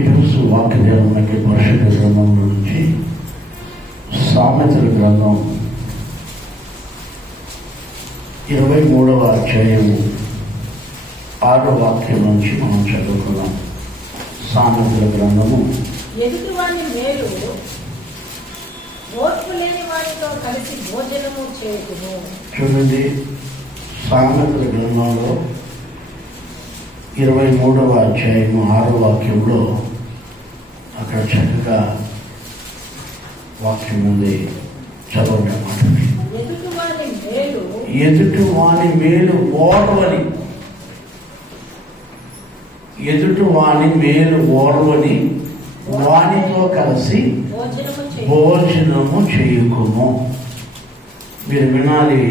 ఈరోజు వాక్య ధ్యానానికి పరిశుద్ధ గ్రంథం నుంచి సామెతల గ్రంథం 23వ అధ్యాయము 6వ వాక్యం నుంచి మనం చదువుకున్నాం. సామెతల గ్రంథము ఎదుటివాని మేలు ఓర్పు లేని వారితో కలిసి భోజనము చేయుదుము. చూడండి, సామెతల గ్రంథంలో 23వ అధ్యాయము 6వ వాక్యంలో అక్కడ చక్కగా వాక్యం ఉంది. చదవండి మాట. ఎదుటి వాని మేలు ఓర్వని, ఎదుటి వాని మేలు ఓర్వని వానితో కలిసి భోజనము చేయుకుము. మీరు వినాలి,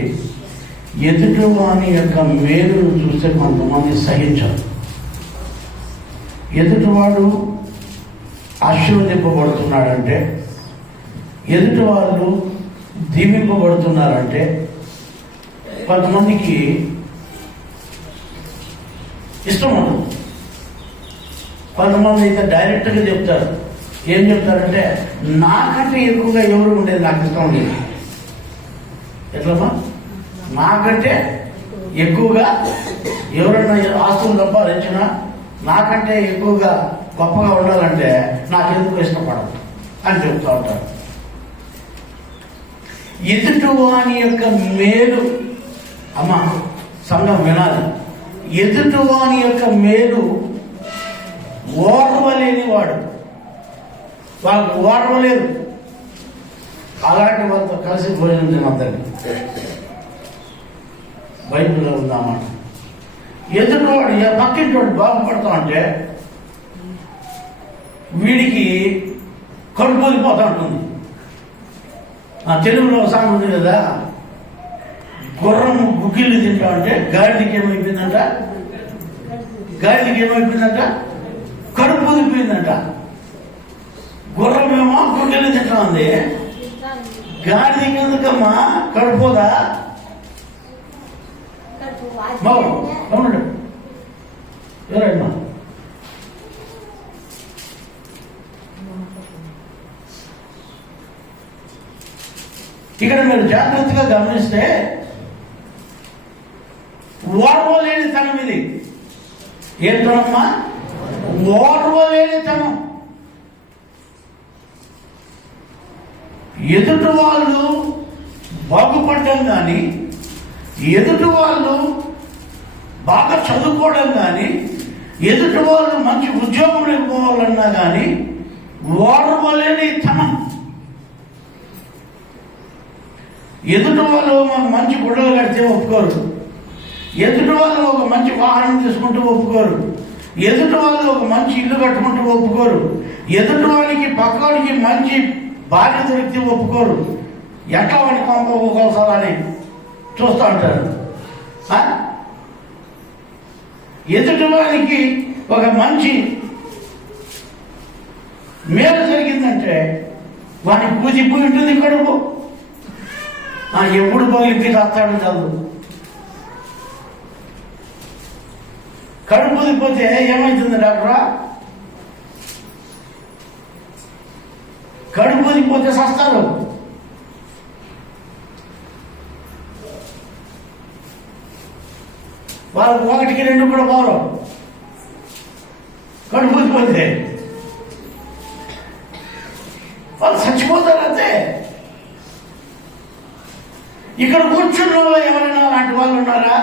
ఎదుటి వాని యొక్క మేలును చూస్తే కొంతమంది సహించారు. ఎదుటివాడు ఆశీర్వదింపబడుతున్నాడంటే, ఎదుటి వాళ్ళు దీవింపబడుతున్నారంటే కొంతమందికి ఇష్టం ఉండదు. కొంతమంది అయితే డైరెక్ట్గా చెప్తారు. ఏం చెప్తారంటే, నాకంటే ఎక్కువగా ఎవరు ఉండేది నాకు ఇష్టం లేదు. ఎట్లమ్మా? నాకంటే ఎక్కువగా ఎవరైనా ఆస్తులు సంపాదించినా నాకంటే ఎక్కువగా గొప్పగా ఉండాలంటే నాకెందుకు ఇష్టపడదు అని చెప్తూ ఉంటారు. ఎదుటివాని యొక్క మేలు, అమ్మ సంఘం వినాలి, ఎదుటివాని యొక్క మేలు ఓర్వలేని వాడు, వాళ్ళకు ఓర్వలేదు. అలాంటి వాళ్ళతో కలిసి భోజనం తినద్దండి. బైబిల్లో ఉందన్నమాట. ఎదుటివాడు పక్కింటోడు బాగుపడతా అంటే వీడికి కడుపు పోతా ఉంటుంది. ఆ తెలుగులో సాంగ్ ఉంది కదా, గుర్రం గుగ్గిళ్ళు తింటా అంటే గాడికి ఏమైపోయిందంట, కడుపు పొదిపోయిందంట. గుర్రం ఏమో గుగ్గిళ్ళు తింటా ఉంది, గాడికి ఎందుకమ్మా కడుపోదా? అవునండి, ఎవరమ్మా? ఇక్కడ మీరు జాగ్రత్తగా గమనిస్తే ఓర్వలేని తనం ఇది. ఏంటమ్మా? ఓర్వలేని తనం. ఎదుటి వాళ్ళు బాగుపడడం కానీ, ఎదుటి వాళ్ళు బాగా చదువుకోవడం కానీ, ఎదుటి వాళ్ళు మంచి ఉద్యోగం పోవాలన్నా కానీ ఓర్వలేని తనం. ఎదుటి వాళ్ళు మాకు మంచి గుడ్డలు కడితే ఒప్పుకోరు, ఎదుటి వాళ్ళు ఒక మంచి వాహనం తీసుకుంటూ ఒప్పుకోరు, ఎదుటి వాళ్ళు ఒక మంచి ఇల్లు కట్టుకుంటూ ఒప్పుకోరు, ఎదుటి వాళ్ళకి పక్కవాడికి మంచి భార్య దొరికితే ఒప్పుకోరు. ఎట్లా వాడికి పంపకోసాలని చూస్తూ ఉంటారు. ఎదుటి వాడికి ఒక మంచి మేలు జరిగిందంటే వాడికి పూజిపోయి ఉంటుంది కడుపు. ఎప్పుడు పగిలిపి రాస్తాడు చదువు. కడుపు పొదిపోతే ఏమవుతుంది డాక్టరా? కడుపు పొదిపోతే సస్తారు. వాళ్ళకు 1కి 2 కూడా పోరు. కడుపు పొదిపోతే వాళ్ళు చచ్చిపోతారు అంతే. ఇక్కడ కూర్చున్న వాళ్ళు ఎవరైనా అలాంటి వాళ్ళు ఉన్నారా?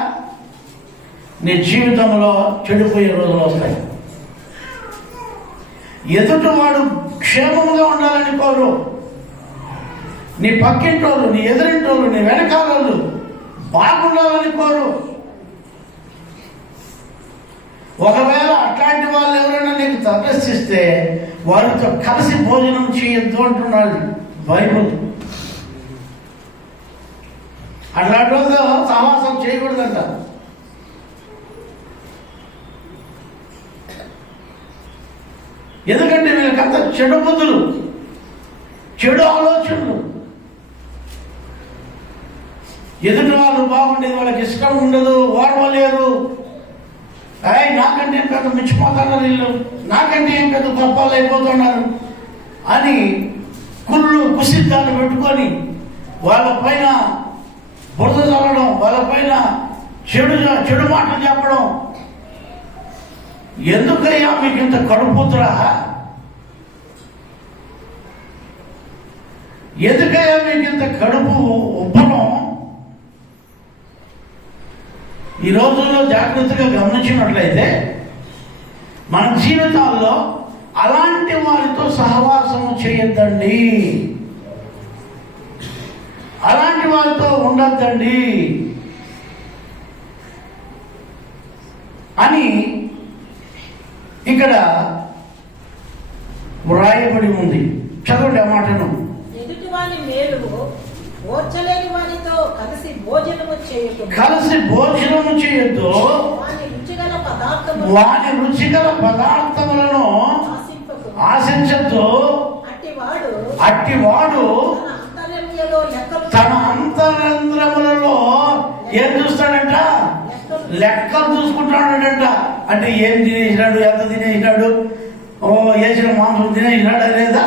నీ జీవితంలో చెడిపోయే రోజులు వస్తాయి. ఎదుటివాడు క్షేమంగా ఉండాలని కోరు. నీ పక్కింటోళ్ళు, నీ ఎదురింటోళ్ళు, నీ వెనకాలలు బాగుండాలని కోరు. ఒకవేళ అట్లాంటి వాళ్ళు ఎవరైనా నీకు తపస్సిస్తే వారితో కలిసి భోజనం చేయొద్దు అంటున్నాడు బైబిల్. అట్లాంటి రోజు సహవాసం చేయకూడదంట. ఎందుకంటే వీళ్ళకంత చెడు బుద్ధులు, చెడు ఆలోచనలు. ఎదుటి వాళ్ళు బాగుండేది వాళ్ళకి ఇష్టం ఉండదు, ఓర్వలేరు. నాకంటే ఏం పెద్ద మిచ్చిపోతున్నారు వీళ్ళు, నాకంటే ఏం పెద్ద గొప్పలు అయిపోతున్నారు అని కుసిద్ధాలు పెట్టుకొని వాళ్ళ పైన బురద చల్లడం, వాళ్ళ పైన చెడు మాటలు చెప్పడం. ఎందుకయ్యా మీకు ఇంత కడుపుతురా? ఎందుకయ్యా మీకు ఇంత కడుపు ఉబ్బరం? ఈ రోజుల్లో జాగ్రత్తగా గమనించినట్లయితే మన జీవితాల్లో అలాంటి వారితో సహవాసం చేయొద్దండి, అలాంటి వారితో ఉండొద్దండి అని ఇక్కడ వ్రాయబడి ఉంది. చదవండి ఆ మాటను. ఎదుటి వాని మేలు ఓర్చలేని వానితో కలిసి భోజనము చేయొద్దు. వాని రుచిగల పదార్థములను ఆశించద్దు. అట్టివాడు తన అంతరంద్రములలో ఏం చూస్తాడంట? లెక్కలు చూసుకుంటాడంట. అంటే ఏం తినేసినాడు, ఎంత తినేసినాడు, వేసిన మాంసం తినేసినాడా లేదా,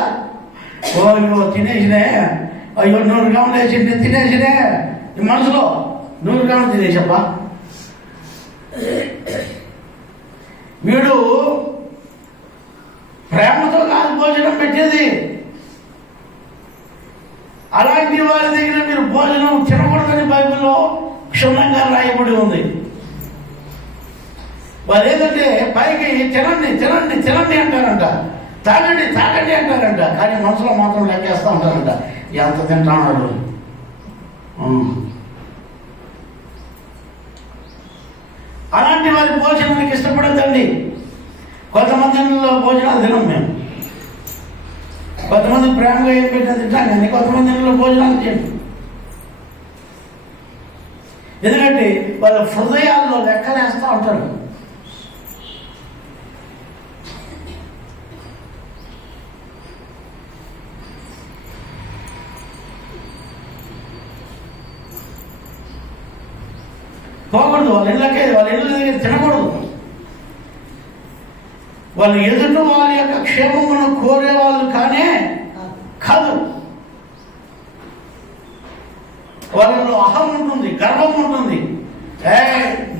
ఇగో తినేసినే, అయ్యో 100 గ్రాములు వేసింది తినేసినే, ఈ మనసులో 100 గ్రాములు తినేసబ్బా. వీడు ప్రేమతో కాదు భోజనం పెట్టేది. అలాంటి వారి దగ్గర మీరు భోజనం తినకూడదని బైబిల్లో క్షుణ్ణంగా రాయబడి ఉంది. వాళ్ళు ఏంటంటే పైకి తినండి తినండి తినండి అంటారంట, తాగండి తాగండి అంటారంట, కానీ మనసులో మాత్రం లెక్కేస్తూ ఉంటారంట ఎంత తింటాడు. అలాంటి వారి భోజనానికి ఇష్టపడద్దండి. కొంతమంది భోజనాలు తినం మేము, కొంతమంది ప్రేమగా ఏం పెట్టినా తింటాం, కానీ కొంతమంది భోజనాలు చేయండి. ఎందుకంటే వాళ్ళ హృదయాల్లో లెక్కలేస్తూ ఉంటారు. పోకూడదు, వాళ్ళ ఇళ్ళ దగ్గర తినకూడదు. వాళ్ళు ఎదుటి వాళ్ళ యొక్క క్షేమమును కోరేవాళ్ళు కానే కాదు. వాళ్ళలో అహం ఉంటుంది, గర్వం ఉంటుంది.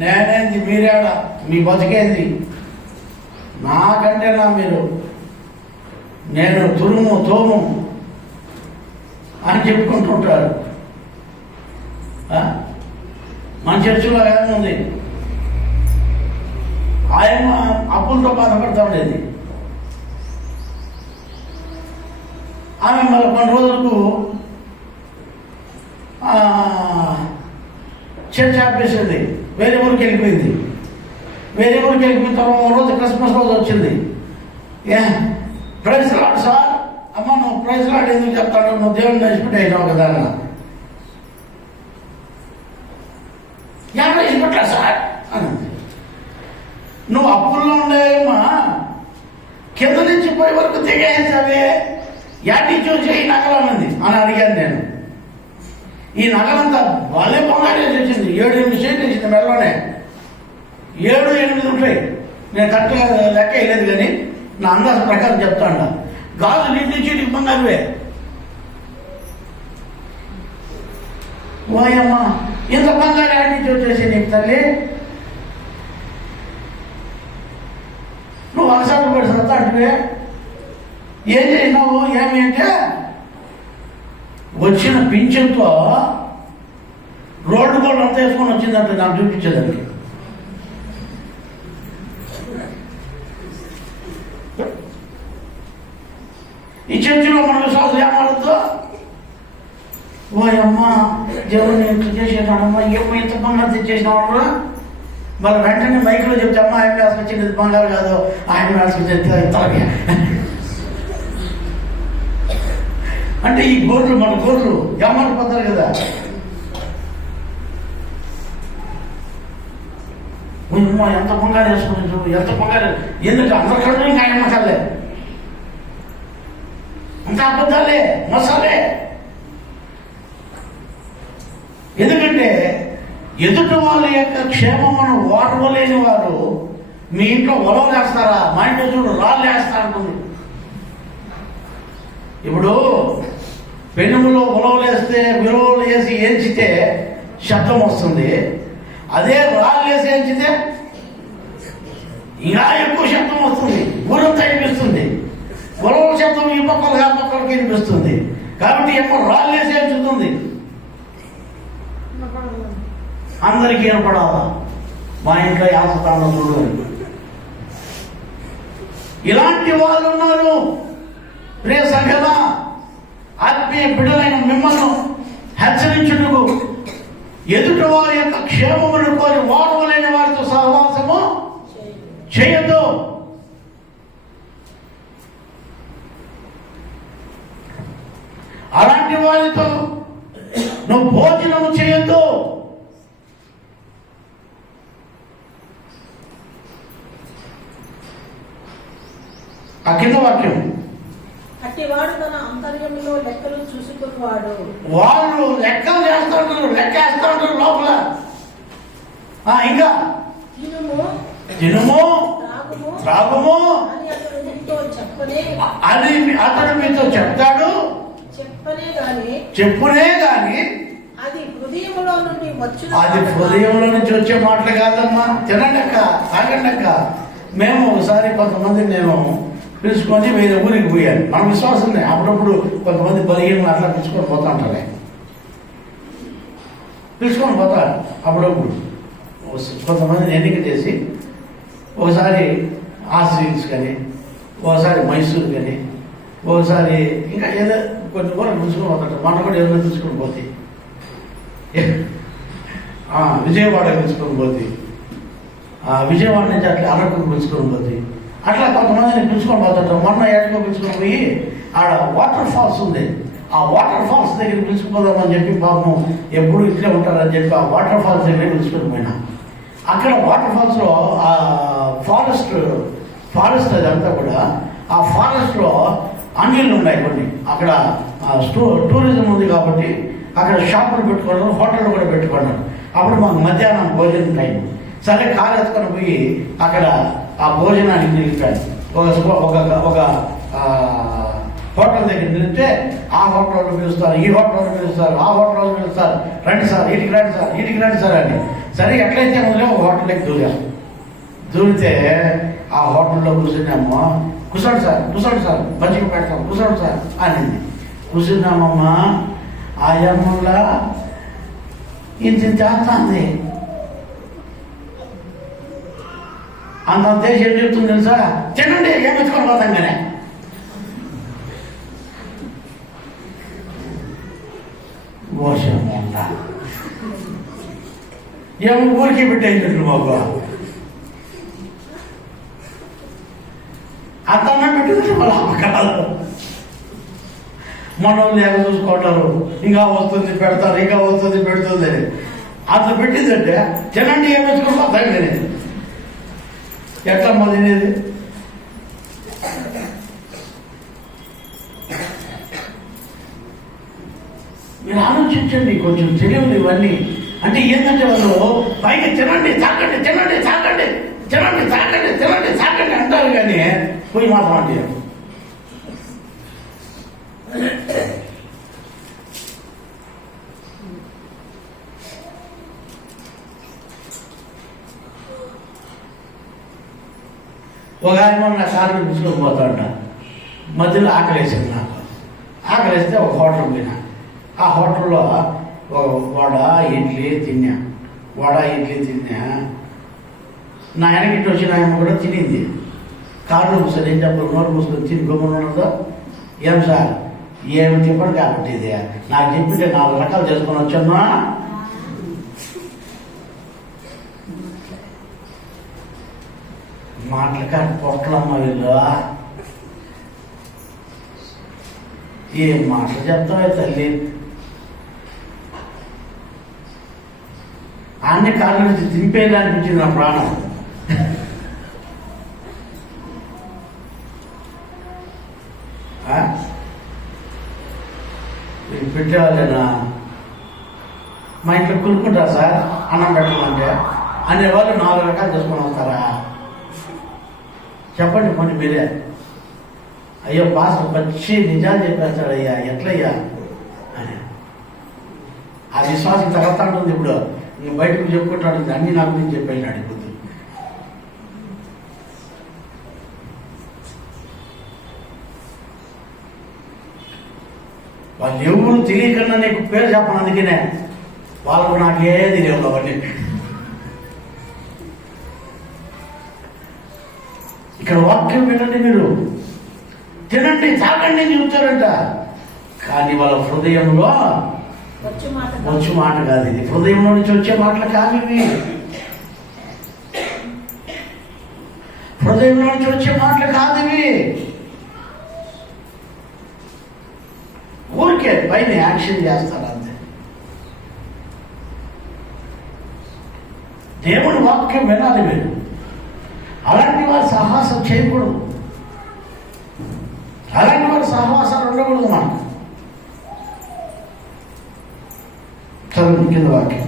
నేనేంది, మీరేడ, మీ బతికేది నాకంటేనా మీరు, నేను తురుము తోము అని చెప్పుకుంటుంటారు. మన చర్చిలో ఏముంది, ఆయన అప్పులతో బాధపడతా ఉండేది. ఆమె మళ్ళీ కొన్ని రోజులకు చర్చ ఆపేసింది, వేరే ఊరికి వెళ్ళిపోయింది. వేరే ఊరికి వెళ్ళిపోయిన తర్వాత రోజు క్రిస్మస్ రోజు వచ్చింది. ప్రైజ్ లాడ్ సార్, అమ్మ నువ్వు ప్రైజ్ లాడ్ ఎందుకు చెప్తాడు, నువ్వు దేవుడిని రెస్పెక్ట్ అయినావు కదా అన్న. ఇప్పట్లా సార్ అన్నది. నువ్వు అప్పుల్లో ఉండేమా కింద నుంచి పోయే వరకు తెగేసావే, యాటి చూసి ఈ నగలు అన్నది అని అడిగాను నేను. ఈ నగలంతా వాళ్ళే పొంగాడేసి వచ్చింది. 7-8 షేట్లు ఇచ్చింది మెల్లలోనే, 7-8 ఉంటాయి. నేను కరెక్ట్గా లెక్క వేయలేదు, కానీ నా అందాజ ప్రకారం చెప్తాను. గాజు నీటి చీటికి బంగారువే. ఓయమ్మ ఇంత బంగారు యాడ్ నుంచి వచ్చేసి నీకు తల్లి, నువ్వు అలసాలు పడి సత్తా అంటే ఏం చేసినావు ఏమి అంటే, వచ్చిన పింఛన్తో రోడ్డు కూడా అంతా వేసుకొని వచ్చిందంటే నాకు చూపించేదానికి. ఈ చర్చిలో మన విశ్వాసం ఏమాడుతో, ఓ అమ్మ దేవుడిని ఎంత చేసేటాడమ్మా, ఏమో ఎంత బంగారు తెచ్చేసినాడు. మళ్ళీ వెంటనే మైక్లో చెప్తే అమ్మ ఆయన వేసుకు వచ్చింది బంగారు కాదు, ఆయన వేసుకు తలగే. అంటే ఈ గోర్లు మన గోర్లు ఏమాడిపోతారు కదా. ఎంత బంగారు వేసుకుని, ఎంత బంగారు, ఎందుకు అందరికన్నా ఇంకా ఆయన మసాలే, అంత అబద్ధాలే మసాలే. ఎందుకంటే ఎదుటి వాళ్ళ యొక్క క్షేమమును ఓర్వలేని వారు మీ ఇంట్లో ఉలవలు వేస్తారా? మా ఇంట్లో చూడు రాళ్ళు వేస్తా అంటుంది. ఇప్పుడు పెనుములో ఉలవలు వేస్తే విలువలు వేసి ఏంచితే శబ్దం వస్తుంది. అదే రాళ్ళు వేసి ఏంచితే ఇంకా ఎక్కువ శబ్దం వస్తుంది, ఊరంతా వినిపిస్తుంది. ఉలవల శబ్దం ఈ పక్కలకు ఆ పక్కలకు వినిపిస్తుంది. కాబట్టి ఎక్కువ రాళ్ళు వేసి ఏంచుతుంది, అందరికీ ఏర్పడాలా. మా ఇంట్లో యాసతాంలో చూడు. ఇలాంటి వాళ్ళు ఉన్నారు. ప్రియ సంఘమా, ఆత్మీయ బిడ్డలైన మిమ్మల్ని హెచ్చరించుటకు, ఎదుటి వారి యొక్క క్షేమమును కోరి ఓర్వలేని వారితో సహవాసము చేయొద్దు. అలాంటి వారితో నువ్వు భోజనము చేయొద్దు. ఆ కింద వాక్యం, అట్టివాడు తన అంతర్యములో లెక్కలు చూసుకునేవాడు. వాళ్ళు లెక్కలు చేస్తూ ఉంటారు, లెక్కేస్తూ ఉంటారు లోపల. ఇంకా తినుము త్రాగుము అని అతడు నీతో అని అతడు మీతో చెప్తాడు. చెప్పునే గాని అది హృదయంలో నుండి వచ్చు. అది హృదయంలో నుంచి వచ్చే మాటలు కాదమ్మా. తినండి అక్క, తాగండి అక్క. మేము ఒకసారి కొంతమంది నేను పిలుచుకొని వేరే ఊరికి పోయాను. మన విశ్వాసం అప్పుడప్పుడు కొంతమంది బలిహీనలు అట్లా పిలుచుకొని పోతా ఉంటారు. పిలుచుకొని పోతారు అప్పుడప్పుడు. కొంతమందిని ఎన్నిక చేసి ఒకసారి ఆస్ట్రేలియన్స్ కానీ, ఒకసారి మైసూర్ కానీ, ఒకసారి ఇంకా ఏదో కొన్ని ఊరికి పిలుచుకొని పోతారు. మన కూడా ఏదో పిలుచుకొని పోతే విజయవాడ పిలుచుకొని పోతే, విజయవాడ నుంచి అట్లా అరకు పిలుచుకొని పోతే, అట్లా కొంతమందిని పిలుచుకొని పోతారు. మొన్న ఏటో పిలుచుకొని పోయి ఆడ వాటర్ ఫాల్స్ ఉంది. ఆ వాటర్ ఫాల్స్ దగ్గర పిలుచుకుపోదామని చెప్పి పాపం ఎప్పుడు ఇట్లే ఉంటారని చెప్పి ఆ వాటర్ ఫాల్స్ దగ్గర పిలుచుకొని పోయినా. అక్కడ వాటర్ ఫాల్స్లో ఆ ఫారెస్ట్ అదంతా కూడా, ఆ ఫారెస్ట్లో అంగీళ్ళు ఉన్నాయి కొన్ని. అక్కడ టూరిజం ఉంది కాబట్టి అక్కడ షాపులు పెట్టుకున్నారు, హోటళ్ళు కూడా పెట్టుకున్నారు. అప్పుడు మాకు మధ్యాహ్నం భోజనం టైం. సరే కారు ఎత్తుకొని పోయి అక్కడ ఆ భోజనానికి నిలిపాను. ఒక హోటల్ దగ్గర నిలిపితే ఆ హోటల్లో పిలుస్తారు, ఈ హోటల్లో పిలుస్తారు, ఆ హోటల్లో పిలుస్తారు. రండి సార్, ఇంటికి రండి సార్, ఇంటికి రండి సార్ అని. సరే ఎట్లయితే ముందే ఒక హోటల్కి దూరితే ఆ హోటల్లో కూర్చున్నామో, కూర్చోండి సార్ మంచిగా పెడతాం, కూర్చోండి సార్ అనింది. కూర్చున్నామమ్మా. ఆ యమ్ములా ఇంత చేస్తుంది. అంత దేశం ఏం చెప్తుంది తెలుసా? తినండి, ఏం ఎత్తుకొని పోతాం కానీ. వర్షం ఏమో ఊరికి పెట్టేసినట్లు మాకు అంతన్నా పెట్టినట్లు వాళ్ళ అమ్మకాలు. మనోళ్ళు ఎగ చూసుకుంటారు, ఇంకా వస్తుంది పెడతారు, ఇంకా వస్తుంది పెడుతుంది అని. అట్లా పెట్టిందంటే తినండి, ఏం ఎత్తుకొని పోతాం కానీ. ఎట్లా మొదలైనది? మీరు ఆలోచించండి, కొంచెం తెలియదు ఇవన్నీ. అంటే ఏంటంటే వాళ్ళు పైకి తినండి తాకండి, తినండి తాకండి, తినండి తాకండి, తినండి తాకండి అంటారు కానీ పోయి మాత్రం అంటే ఒక ఆయన నా కారు తీసుకొని పోతాడ. మధ్యలో ఆకలేసింది నాకు. ఆకలేస్తే ఒక హోటల్ పోయినా. ఆ హోటల్లో వడ ఇడ్లీ తిన్నా. నా వెనకిటి వచ్చిన ఆయన కూడా తినింది. కారులో కూర్చొని ఏం చెప్పాలి, నోరు మూసుకొని తిని గమ్మున ఉండదు. ఏం సార్ ఏమి చెప్పండి కాబట్టి ఇది నాకు చెప్పింటే 4 రకాలు చేసుకొని వచ్చాను. మాటలు కాదు పొట్లమ్మ వీళ్ళు. ఏం మాటలు చెప్తావే తల్లి. అన్ని కాళ్ళ నుంచి దింపేలా అనిపించింది నా ప్రాణం. పెట్టేవాళ్ళేనా? మా ఇంట్లో కొనుక్కుంటారా సార్ అన్నం పెట్టమంటే అనేవాళ్ళు 4 రకాలు చేసుకొని వస్తారా? చెప్పండి కొన్ని మీరే. అయ్యో పాస్టర్ వచ్చి నిజాలు చెప్పేస్తాడయ్యా, ఎట్లయ్యా అని. ఆ విశ్వాసం తగ్గుతా ఉంటుంది. ఇప్పుడు నేను బయటకు చెప్పుకుంటాడు, అన్ని నా గురించి చెప్పాను అడుగుతుంది. వాళ్ళు ఎవరు తెలియకన్నా నీకు పేరు చెప్పను, అందుకనే వాళ్ళకు నాకే తెలియదు అవన్నీ. ఇక్కడ వాక్యం వినండి, మీరు తినండి తాగండి అని చెప్తారంట, కానీ వాళ్ళ హృదయంలో వచ్చు మాట కాదు ఇది. హృదయంలో నుంచి వచ్చే మాటలు కాదు ఇవి. హృదయంలో నుంచి వచ్చే మాటలు కాదు ఇవి. ఊరికే పైన యాక్షన్ చేస్తారు అంతే. దేవుని వాక్యం వినాలి మీరు. అలాంటి వారు సహవాసం చేయకూడదు, అలాంటి వారు సహవాసాలు ఉండకూడదు. మనకు చదువు కింద వాక్యం.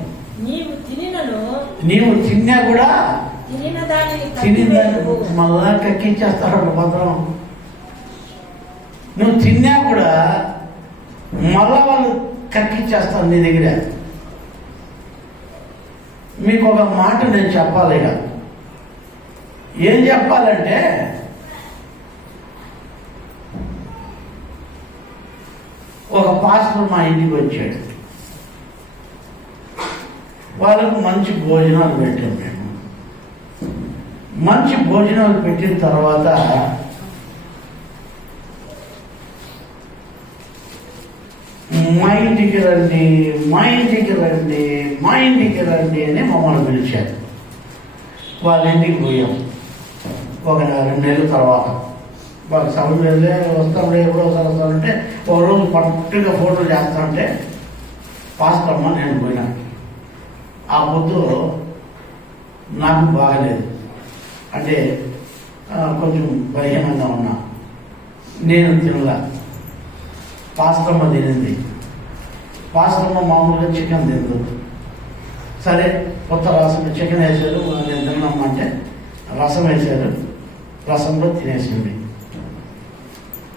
నీవు తిన్నా కూడా తినిందని మళ్ళా కక్కించేస్తారు భద్రం. నువ్వు తిన్నా కూడా మళ్ళా వాళ్ళు కక్కించేస్తారు నీ దగ్గర. మీకు ఒక మాట నేను చెప్పాలి. ఇక ఏం చెప్పాలంటే, ఒక పాస్టర్ మా ఇంటికి వచ్చాడు. వాళ్ళకు మంచి భోజనాలు పెట్టాం మేము. మంచి భోజనాలు పెట్టిన తర్వాత మా ఇంటికి రండి, మా ఇంటికి రండి, మా ఇంటికి రండి అని మమ్మల్ని పిలిచారు. వాళ్ళ ఇంటికి పోయాం. ఒక 2 నెలల తర్వాత వాళ్ళకి సమయం వెళ్ళే వస్తాంలే, ఎప్పుడో ఒకసారి వస్తానంటే ఒక రోజు పట్టుగా ఫోటోలు చేస్తానంటే పాస్టర్ అమ్మ నేను పోయినా. ఆ పొద్దు నాకు బాగలేదు, అంటే కొంచెం బలహీనంగా ఉన్నా. నేను తినలా, పాస్టమ్మ తినింది. పాస్టమ్మ మామూలుగా చికెన్ తినదు. సరే కొత్త రసం చికెన్ వేసారు, నేను తిన్నామంటే రసం వేసారు, రసంలో తినేసింది.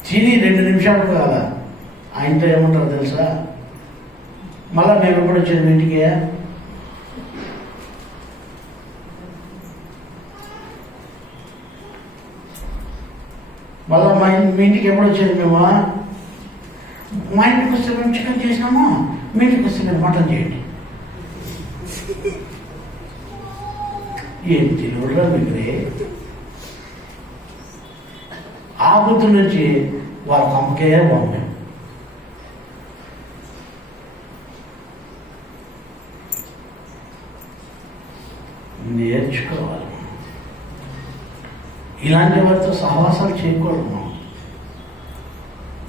తిని 2 నిమిషాలు కాదా ఆ ఇంట్లో ఏమంటారు తెలుసా? మళ్ళా మేము ఎప్పుడు వచ్చేది ఇంటికి? మళ్ళా మీ ఇంటికి ఎప్పుడు వచ్చేది మేము? మా ఇంటికి వస్తే మేము చికెన్ చేసినాము, మీ ఇంటికి వస్తే మీరు మటన్ చేయండి. ఏం తెలియదురా మీకు? ఆ బుద్ధి నుంచి వాళ్ళ అమ్మకే పంపాం. నేర్చుకోవాలి. ఇలాంటి వారితో సహవాసాలు చేయకూడదు మనం.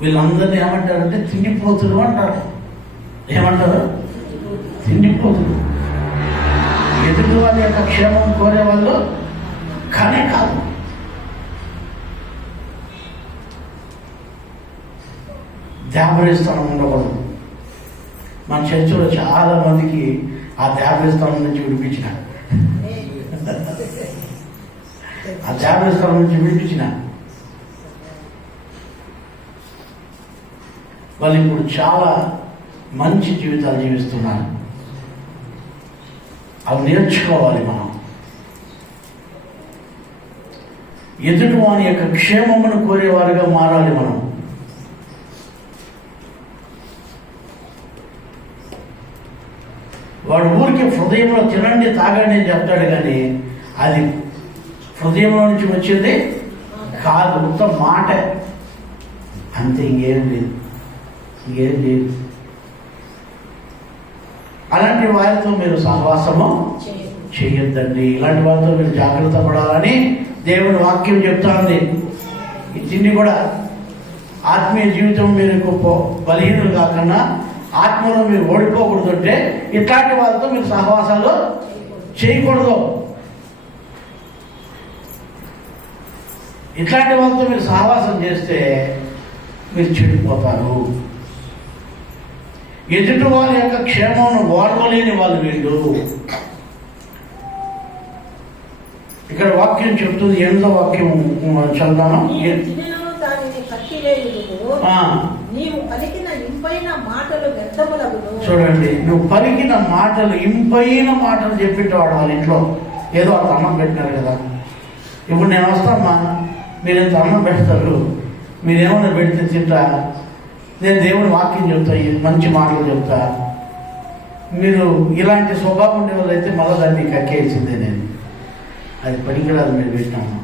వీళ్ళందరినీ ఏమంటారంటే తిండిపోతులు అంటారు. ఏమంటారు? తిండిపోతులు. ఎదుటి వాళ్ళ యొక్క క్షేమం కోరే వాళ్ళు కానీ కాదు. దేవరిస్థానం ఉండకూడదు. మన చర్చలో చాలా మందికి ఆ దేవరిస్థానం నుంచి విడిపించిన, ఆ దేవరిస్థానం నుంచి విడిపించిన వాళ్ళు ఇప్పుడు చాలా మంచి జీవితాలు జీవిస్తున్నారు. అవి నేర్చుకోవాలి మనం. ఎదుటి వాని యొక్క క్షేమమును కోరేవారుగా మారాలి మనం. వాడు ఊరికి హృదయంలో తినండి తాగండి అని చెప్తాడు, కానీ అది హృదయంలో నుంచి వచ్చేది కాదు, మొత్తం మాట అంతే, ఇంకేం లేదు. అలాంటి వారితో మీరు సహవాసము చేయొద్దండి. ఇలాంటి వారితో మీరు జాగ్రత్త పడాలని దేవుని వాక్యం చెప్తాంది. ఈ తిండి కూడా ఆత్మీయ జీవితం మీరు బలహీనులు కాకుండా ఆత్మలో మీరు ఓడిపోకూడదు అంటే ఇట్లాంటి వాళ్ళతో మీరు సహవాసాలు చేయకూడదు. ఇట్లాంటి వాళ్ళతో మీరు సహవాసం చేస్తే మీరు చెడిపోతారు. ఎదుటి వాళ్ళ యొక్క క్షేమం ఓర్వలేని వాళ్ళు వీళ్ళు. ఇక ఇక్కడ వాక్యం చెప్తుంది. 8వ వాక్యం చదువుదామా? నీవు తినను దానిని కట్టివేయుదువు. నీవు పలికిన ఇంపైన మాటలు వ్యర్థములగును. చూడండి, నువ్వు పలికిన మాటలు, ఇంపైన మాటలు చెప్పేటవాడు వాళ్ళ ఇంట్లో. ఏదో అంత అన్నం పెట్టినారు కదా, ఇప్పుడు నేను వస్తామ్మా, మీరు ఎంత అన్నం పెడతారు, మీరేమన్నా పెడితే తింటా, నేను దేవుని వాక్యం చెప్తా, మంచి మాటలు చెప్తా. మీరు ఇలాంటి స్వభావం ఉండే వాళ్ళు అయితే మళ్ళీ దాన్ని కక్కేసిందే. నేను అది పనికిరాదు మీరు పెట్టినాము.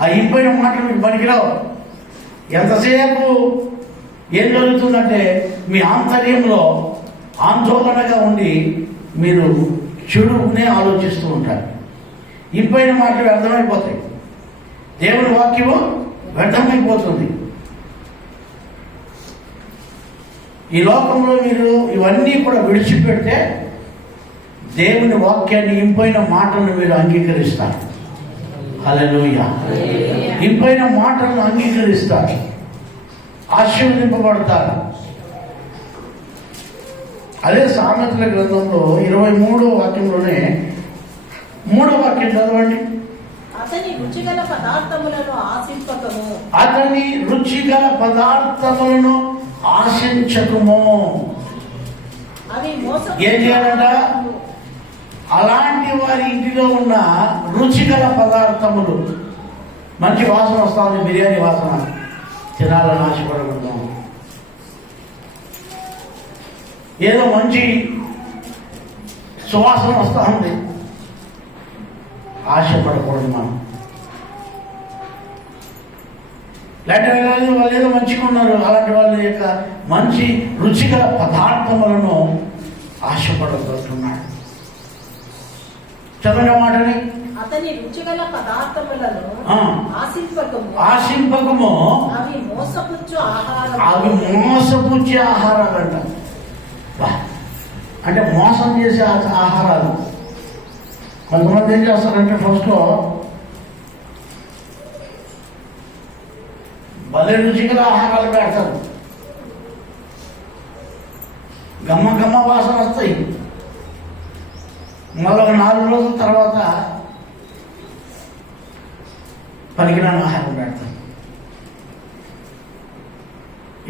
ఆ ఇంపైన మాటలు మీకు పనికిరావు. ఎంతసేపు ఏం జరుగుతుందంటే మీ ఆంతర్యంలో ఆందోళనగా ఉండి మీరు చెడునే ఆలోచిస్తూ ఉంటారు. ఇంపైన మాటలు వ్యర్థమైపోతాయి, దేవుని వాక్యము వ్యర్థమైపోతుంది. ఈ లోకంలో మీరు ఇవన్నీ కూడా విడిచిపెడితే దేవుని వాక్యాన్ని, ఇంపైన మాటలను మీరు అంగీకరిస్తారు. హల్లెలూయా. ఇంపైన మాటలను అంగీకరిస్తారు, ఆశీర్వదింపబడతారు. అదే సామెతల గ్రంథంలో 23వ వాక్యంలోనే 3వ వాక్యం చదవండి. అతని రుచిగల పదార్థములను ఆశింపకము. అతని రుచిగల పదార్థములను ఆశించకము. అవి మోసం. ఏం చేయాలంట? అలాంటి వారి ఇంటిలో ఉన్న రుచిగల పదార్థములు, మంచి వాసన వస్తా ఉంది, బిర్యానీ వాసన, తినాలని ఆశపడకూడదు. ఏదో మంచి సువాసన వస్తూ ఉంది, ఆశపడకూడదు మనం. లేకపోతే వాళ్ళు ఏదో మంచిగా ఉన్నారు, అలాంటి వాళ్ళ యొక్క మంచి రుచిగల పదార్థములను ఆశపడగలుగుతున్నాడు. చదవని మాటని, అతని రుచిగల పదార్థములను ఆశింపకము. అవి మోసపుచ్చు ఆహారం. అవి మోసపుచ్చే ఆహారాలంట. అంటే మోసం చేసే ఆహారాలు. కొంతమంది ఏం చేస్తారంటే ఫస్ట్ భలే రుచిగల ఆహారాలు పెడతారు, గమ్మ గమ్మ వాసన వస్తాయి. మరొక 4 రోజుల తర్వాత పనికిరాని ఆహారం పెడతారు.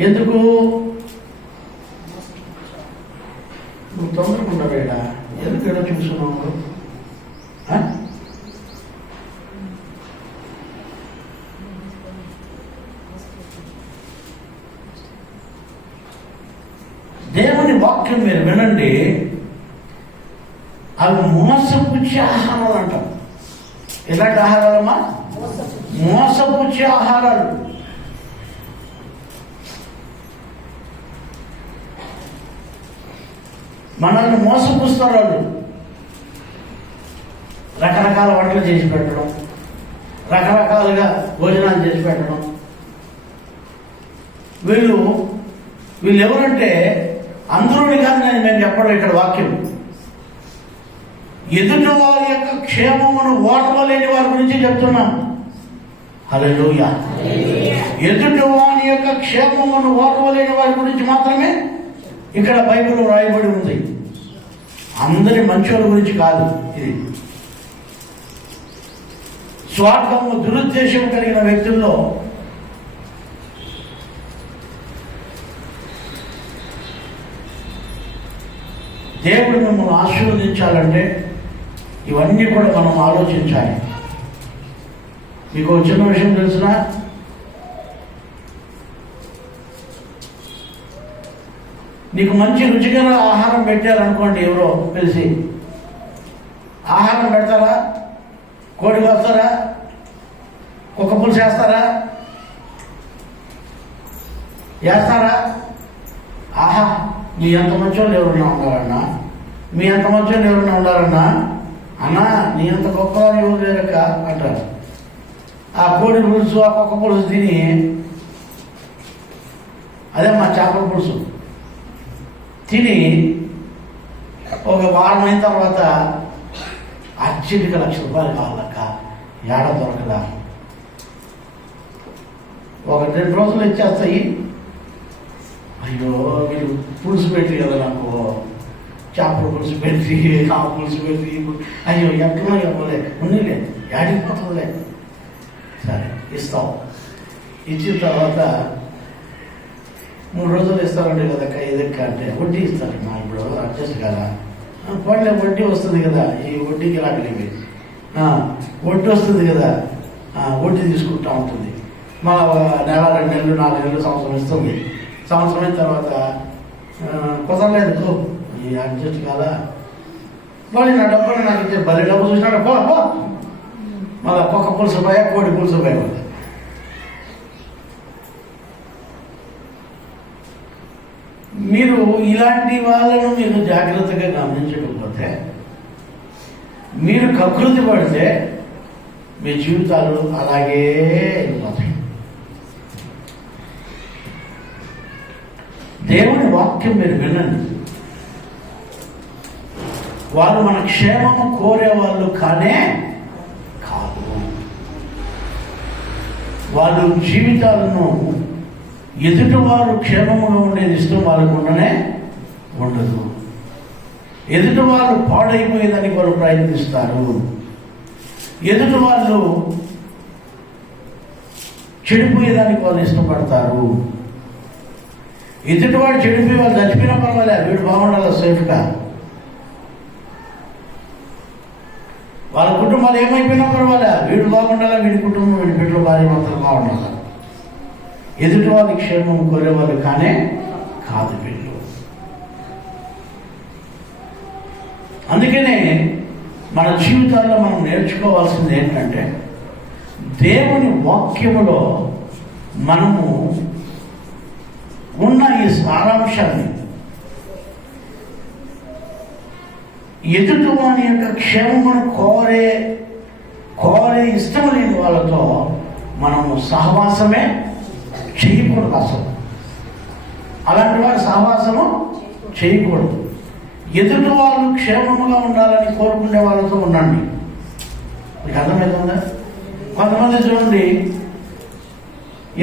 ఎందుకు? నువ్వు తొందరకుండా వేడా, ఎందుకు ఏదో చూస్తున్నావు? దేవుని వాక్యం మీరు వినండి. అవి మోసపుచ్చే ఆహారాలు అంటాం. ఎలాంటి ఆహారాలమ్మా? మోసపుచ్చే ఆహారాలు. మనల్ని మోసపుస్తారు వాళ్ళు. రకరకాల వంటలు చేసి పెట్టడం, రకరకాలుగా భోజనాలు చేసి పెట్టడం. వీళ్ళు ఎవరంటే అందరూని కాదు నేను చెప్పడం. ఇక్కడ వాక్యం ఎదుటి వారి యొక్క క్షేమమును ఓర్వలేని వారి గురించి చెప్తున్నాం. హల్లెలూయా. ఎదుటి వారి యొక్క క్షేమమును ఓర్వలేని వారి గురించి మాత్రమే ఇక్కడ బైబిల్లో రాయబడి ఉంది. అందరి మంచోళ్ళ గురించి కాదు ఇది. స్వార్థము, దురుద్దేశం కలిగిన వ్యక్తుల్లో దేవుడు మిమ్మల్ని ఆశీర్వదించాలంటే ఇవన్నీ కూడా మనం ఆలోచించాలి. మీకు చిన్న విషయం తెలిసిన, నీకు మంచి రుచికర ఆహారం పెట్టారనుకోండి, ఎవరో తెలిసి ఆహారం పెడతారా? కోడి వస్తారా? కుక్క పులుసు వేస్తారా? వేస్తారా? ఆహా, మీ ఎంత మంచోళ్ళు ఎవరున్నా ఉండాలన్నా, మీ ఎంత మంచోళ్ళు ఎవరున్నా ఉండాలన్నా, అన్నా నీ అంత గొప్పవారు ఎవరు లేరక్క అంటారు. ఆ కోడి పులుసు, ఆ కుక్క పులుసు తిని, అదే మా చేపల పులుసు తిని ఒక వారం అయిన తర్వాత అర్జెంటుగా ₹1,00,000 కావాలక్క, ఏడ దొరకదా, 1-2 రోజులు ఇచ్చేస్తాయి. అయ్యో మీరు పులుసు పెట్టి కదా నాకు చేపల పులుసు పెట్టి ఆ పులుసు పెట్టి అయ్యో ఎట్లా ఇవ్వలే ఉన్నిలే యాడిపోతుందిలే, సరే ఇస్తాం. ఇచ్చిన తర్వాత 3 రోజులు ఇస్తారండి కదక్క ఇదక్క అంటే వడ్డీ ఇస్తారమ్మా, ఇప్పుడు అడ్జస్ట్ కదా పోలే వడ్డీ వస్తుంది కదా, ఈ వడ్డీకి రాగలివి వడ్డీ వస్తుంది కదా, వడ్డీ తీసుకుంటా ఉంటుంది. మా నెల 2 నెలలు 4 నెలలు సంవత్సరం ఇస్తుంది. సంవత్సరం అయిన తర్వాత కుదరలేదు ఈ అడ్జస్ట్ కదా, వాళ్ళు నా డబ్బులు నాకు ఇచ్చే బలి డబ్బు చూసినాడు పో మళ్ళీ కుక్క పులుసు పోయా కోడి పులుసు పోయా. మీరు ఇలాంటి వాళ్ళను మీరు జాగ్రత్తగా గమనించకపోతే, మీరు కకృతి పడితే మీ జీవితాలు అలాగే వెళ్ళిపోతాయి. దేవుని వాక్యం మీరు వినండి. వాళ్ళు మన క్షేమము కోరేవాళ్ళు కానే కాదు. వాళ్ళు జీవితాలను ఎదుటివారు క్షేమముగా ఉండేది ఇష్టం వాళ్ళకు ఉండదు. ఎదుటివారు పాడైపోయేదానికి వాళ్ళు ప్రయత్నిస్తారు. ఎదుటి వాళ్ళు చెడిపోయేదానికి వాళ్ళు ఇష్టపడతారు. ఎదుటివాడు చెడిపోయి వాళ్ళు చచ్చిపోయినా పర్వాలే, వీడు బాగుండాలి సేఫ్గా. వాళ్ళ కుటుంబాలు ఏమైపోయినా పర్వాలే, వీడు బాగుండాలా, వీడి కుటుంబం వీడి బిడ్డలు భార్య భర్తలు బాగుండాలి. ఎదుటి వాళ్ళ క్షేమం కోరేవాళ్ళు కానే కాదు వీళ్ళు. అందుకనే మన జీవితాల్లో మనం నేర్చుకోవాల్సింది ఏంటంటే, దేవుని వాక్యములో మనము ఉన్న ఈ సారాంశాన్ని ఎదుటి వాని యొక్క క్షేమమును కోరే ఇష్టం లేని వాళ్ళతో మనము సహవాసమే చేయకూడదు. అసలు అలాంటి వారి సహవాసము చేయకూడదు. ఎదుటి వాళ్ళు క్షేమముగా ఉండాలని కోరుకునే వాళ్ళతో ఉండండి. మీకు అర్థమవుతుందా? కొంతమంది చూడండి,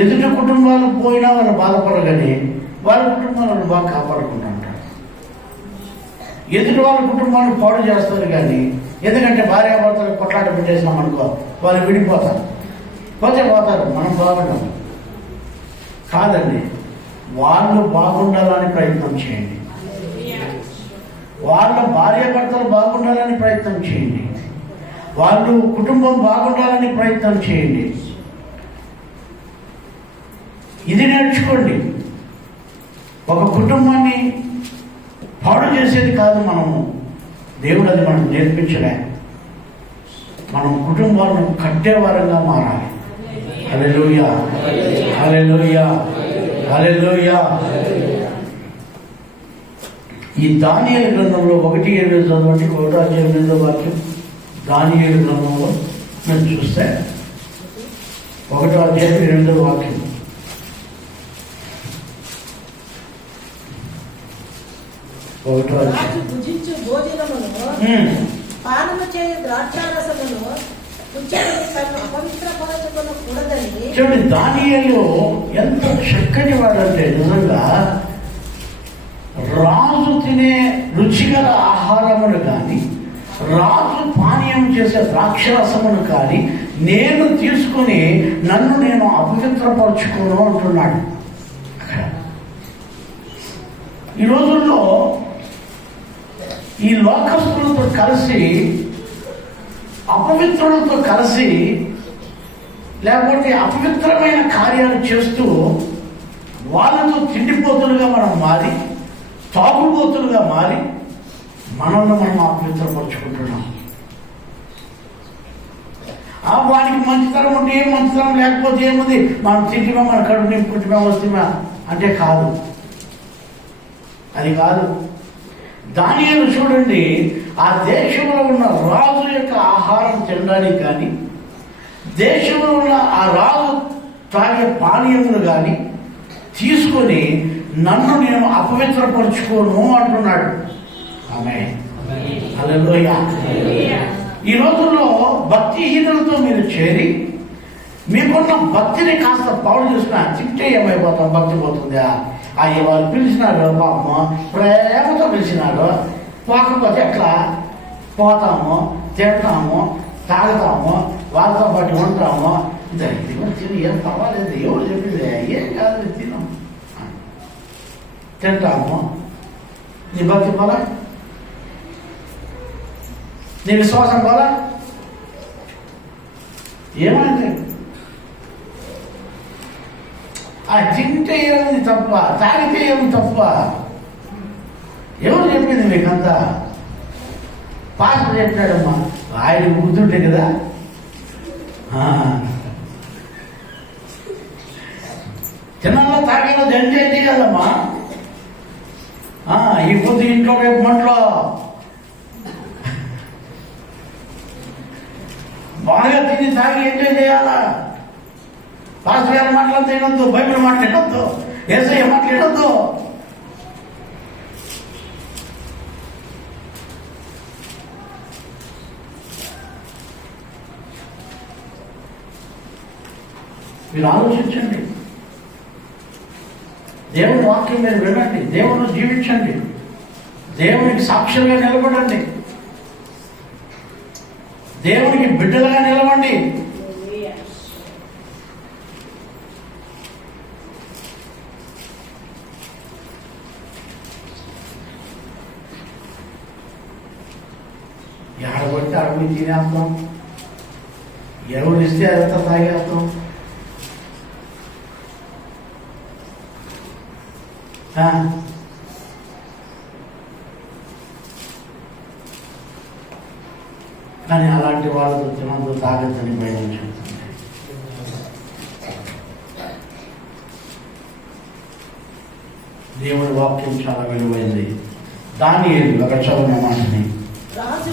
ఎదుటి కుటుంబాలు పోయినా వాళ్ళు బాధపడగానే వాళ్ళ కుటుంబాలను బాగా కాపాడుకుంటూ ఉంటారు. ఎదుటి వాళ్ళ కుటుంబాలను పాడు చేస్తారు, కానీ ఎందుకంటే భార్యాభర్తలు కొట్లాట పెట్టేసినాం అనుకో వాళ్ళు విడిపోతారు. పోతారు, మనం బాగుంటాం. కాదండి, వాళ్ళు బాగుండాలని ప్రయత్నం చేయండి. వాళ్ళ భార్యాభర్తలు బాగుండాలని ప్రయత్నం చేయండి. వాళ్ళు కుటుంబం బాగుండాలని ప్రయత్నం చేయండి. ఇది నేర్చుకోండి. ఒక కుటుంబాన్ని పాడు చేసేది కాదు మనము, దేవుడు అది మనకు నేర్పించలే. మనం కుటుంబాలను కట్టేవారంగా మారాలి. హల్లెలూయా, హల్లెలూయా, హల్లెలూయా. ఈ దానియేలు గ్రంథంలో 1:7 చదవండి. 1:8 వాక్యం దానియేలు గ్రంథంలో మేము చూస్తే 1:8 వాక్యం. రాజు భుజించు భోజనమును పానము చేయు ద్రాక్షారసమును పుచ్చుకొని తను అపవిత్రపరచుకొనకూడదని. చూడండి, దానియేలు ఎంత చక్కటి వాడంటే, నిజంగా రాజు తినే రుచిగల ఆహారమును కానీ, రాజు పానీయం చేసే ద్రాక్షరసమును కానీ నేను తీసుకుని నన్ను నేను అపవిత్రపరచుకోను అంటున్నాడు. ఈ రోజుల్లో ఈ లోకస్తులతో కలిసి, అపవిత్రులతో కలిసి, లేకపోతే అపవిత్రమైన కార్యాలు చేస్తూ వాళ్ళతో తిండిపోతులుగా మనం మారి, తాగుబోతులుగా మారి మనల్ని మనం అపవిత్రపరుచుకుంటున్నాం. వానికి మంచితనం ఉంటే ఏం మంచితనం, లేకపోతే ఏముంది, మనం తింటిమా, మన కడుపు నింపుకుంటుమా, వస్తుమా అంటే కాదు, అది కాదు. దానియేలు చూడండి, ఆ దేశంలో ఉన్న రాజు యొక్క ఆహారం తినడానికి కానీ, దేశంలో ఉన్న ఆ రాజు తాగే పానీయములు కానీ తీసుకొని నన్ను నేను అపవిత్రపరుచుకోను అంటున్నాడు. ఆమేన్, హల్లెలూయా. ఈ రోజుల్లో భక్తిహీనులతో మీరు చేరి మీకున్న భక్తిని కాస్త పాడు చేసుకున్నా తింటే ఏమైపోతాం, భక్తి పోతుందా? అయ్యే వాళ్ళు పిలిచినాడు, పాపం ప్రేమతో పిలిచినాడు, పోకపోతే ఎట్లా? పోతాము, తింటాము, తాగుతాము, వాళ్ళతో పాటు ఉంటాము. ఇది తిని ఏం పర్వాలేదు, ఎవరు చెప్పింది ఏం కాదు తినం, తింటాము. నీ భక్తి పోలా, నీ విశ్వాసం పోలా. ఏమంటే ఆ తింటే ఏముంది తప్ప, తాగితే ఏమి తప్ప? ఎవరు చెప్పింది మీకంతా? పాస్టర్ చెప్పాడమ్మా, ఆయన గుర్తుంటే కదా. చిన్నలో తాగిన జంటే కదమ్మా. ఈ పొద్దు ఇంట్లో రేపు మంటలో బాగా తిని తాగి ఎంజాయ్ చేయాలా? పాస్టర్ గారి మాటలు తినొద్దు, బైబిల్ మాటలు వినొద్దు, యేసయ్య మాటలు వినొద్దు. మీరు ఆలోచించండి, దేవుని వాక్యం మీరు వినండి, దేవుని జీవించండి, దేవునికి సాక్షులుగా నిలబడండి, దేవునికి బిడ్డలుగా నిలవండి. ఎడబడితే అడుగు తినేస్తాం, ఎవరు ఇస్తే అదంతా తాగేస్తాం. కానీ అలాంటి వాళ్ళతో తినదు, తాగద్దని బయట చెప్తుంది. దేవుడి వాక్యం చాలా విలువైంది. దానియేలు అక్కడ చదివిన మాటని, రాజు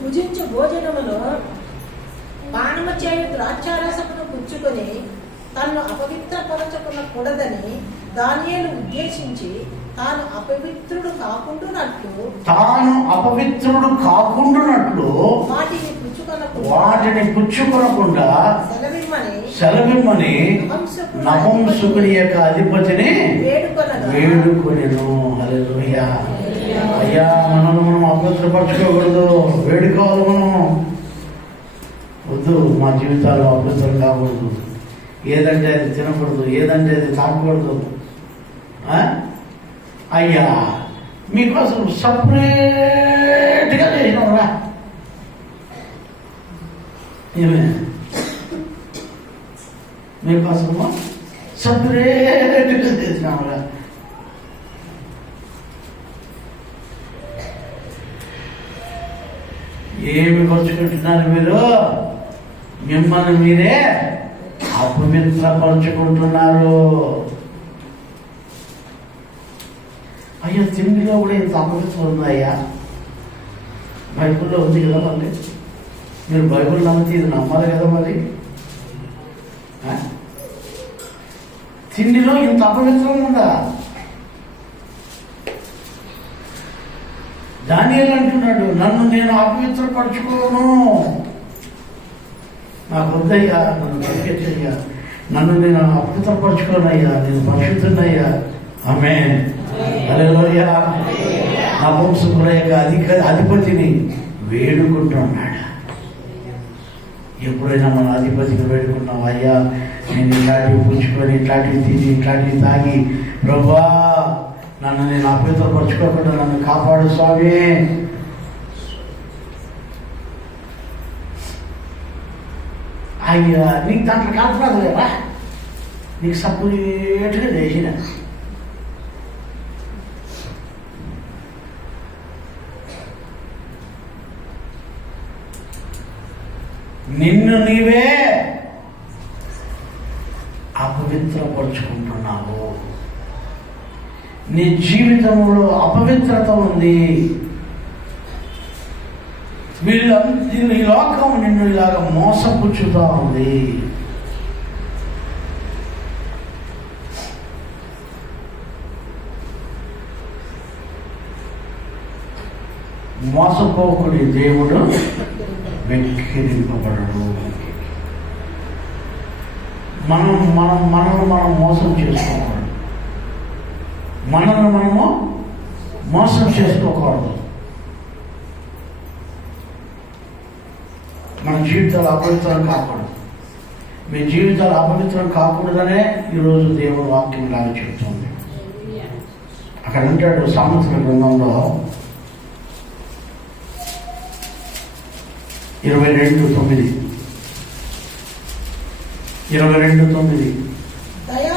భుజించు భోజనములో పానము చేయు ద్రాక్షారసమును పుచ్చుకొని తన్ను అపవిత్రపరచకూడదని దానియేలు ఉద్దేశించి తాను అపవిత్రుడు కాకుండానట్లు వాటిని పుచ్చుకొనకుండా సెలవిమ్మని నపుంసకుని యొక్క అధిపతిని వేడుకొనెను. హల్లెలూయా. అయ్యా, మనం అపవిత్రపరచుకోకూడదు, వేడుకోవాలి. మనం వద్దు, మా జీవితాల్లో అపవిత్రం కాకూడదు. ఏదంటే అది తినకూడదు, ఏదంటే అది తాగకూడదు. అయ్యా, మీకోసం సపరేట్గా చేసినావురా. ఏమే మీకోసము సపరేట్గా చేసినావురా. ఏమి పరుచుకుంటున్నారు మీరు? మిమ్మల్ని మీరే అపవిత్రపరుచుకుంటున్నారు. అయ్యో, తిండిలో కూడా ఇంత అపవిత్రం ఉందయ్యా. బైబుల్లో ఉంది కదా. మళ్ళీ మీరు బైబుల్ నమ్మితే ఇది నమ్మాలి కదా. మరి తిండిలో ఇంత అపవిత్రం ఉందా? దానియేలు అంటున్నాడు, నన్ను నేను అపవిత్రపరచుకోను, నాకు వద్దయ్యా, నన్ను బతికించయ్యా, నన్ను నేను అపవిత్రపరచుకోనయ్యా, నేను పరిశుద్ధున్నయ్యా. ఆమేన్. హల్లెలూయా. నపుంసకుల యొక్క అధిపతిని వేడుకుంటున్నాడు. ఎప్పుడైనా మన అధిపతిని వేడుకున్నాం, అయ్యా నేను ఇట్లాంటివి పుచ్చుకొని, ఇట్లాంటివి తిని, ఇట్లాంటివి తాగి, ప్రభువా నన్ను నేను అపవిత్రపరచుకోకుండా నన్ను కాపాడు స్వామి. అయ్యా, నీకు దాంట్లో కలపరాదు కదా, నీకు సపరేట్గా చేసిన. నిన్ను నీవే అపవిత్రపరుచుకుంటున్నావు. నీ జీవితంలో అపవిత్రత ఉంది. ఈ లోకం నిన్ను ఇలాగ మోసపుచ్చుతా ఉంది. మోసపోకుని దేవుడు వెక్కిరింపబడడు. మనము మోసం చేసుకోకూడదు. మనము మోసం చేసుకోకూడదు. మన జీవితాలు అపవిత్రం కాకూడదు. మీ జీవితాలు అపవిత్రం కాకూడదనే ఈరోజు దేవుని వాక్యం లాగా చెప్తుంది. అక్కడ అంటాడు సామెతల గ్రంథంలో 22:9 దయా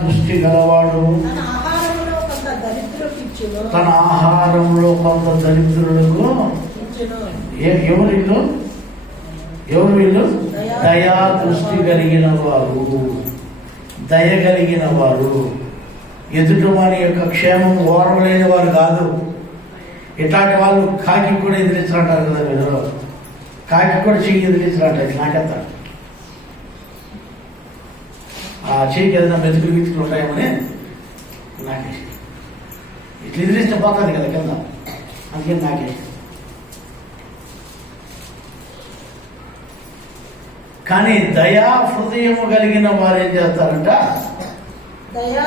దృష్టి గలవాడు తన ఆహారంలో కొంత దరిద్రులకు ఎవరు వీళ్ళు దయా దృష్టి కలిగిన వారు, దయ కలిగిన వారు, ఎదుటి వారి యొక్క క్షేమం ఓర్వలేని వారు కాదు. ఇట్లాంటి వాళ్ళు కాకి కూడా ఎదిరించినట్టారు కదా, మీరు కాకి కూడా చెయ్యి ఎదిరించినట్టు నాకెంత ఆ చెయ్యికి ఏదైనా మెతుకులు గితుకులు ఉంటాయేమని నాకే ఇట్లా ఎదిరిస్తే పోతుంది కదా కింద, అందుకని నాకే. కానీ దయా హృదయము కలిగిన వారు ఏం చేస్తారంట, దయా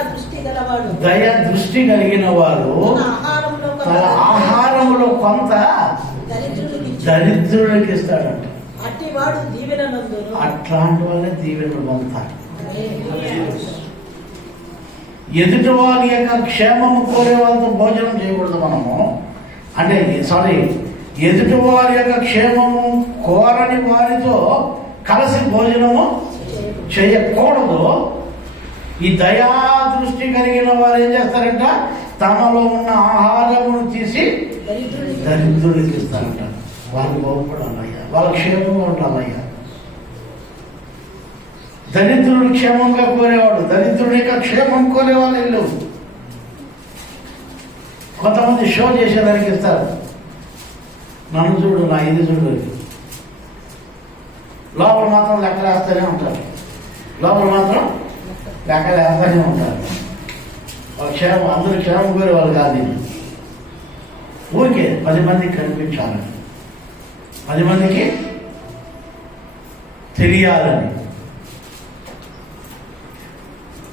దృష్టి కలిగిన వారు తన ఆహారంలో కొంత దరిద్రుడికి ఇస్తాడంట. అట్లాంటి వాళ్ళే దీవెనలు పొందుతారు. ఎదుటి వారి యొక్క క్షేమము కోరే వాళ్ళతో భోజనం చేయకూడదు మనము. అంటే ఎదుటి వారి యొక్క క్షేమము కోరని వారితో కలిసి భోజనము చేయకూడదు. ఈ దయా దృష్టి కలిగిన వారు ఏం చేస్తారంట, తమలో ఉన్న ఆహారమును తీసి దరిద్రుడికి ఇస్తారంట. వాళ్ళు బాగుపడాలయ్యా, వాళ్ళ క్షేమంగా ఉండాలయ్యా. దరిద్రుడు క్షేమంగా కోరేవాడు, దరిద్రుడి యొక్క క్షేమం కోరేవాళ్ళు ఇల్లు. కొంతమంది షో చేసేదానికి ఇస్తారు, నన్ను చూడు, నా ఇది చూడు, లోపల మాత్రం లెక్కలు వేస్తూనే ఉంటారు, లోపల మాత్రం లెక్కలు వేస్తూనే ఉంటారు. వాళ్ళ క్షేమం, అందరూ క్షేమం కోరే వాళ్ళు కాదు. ఊరికే 10 మందికి కనిపించాలని, 10 మందికి తెలియాలని,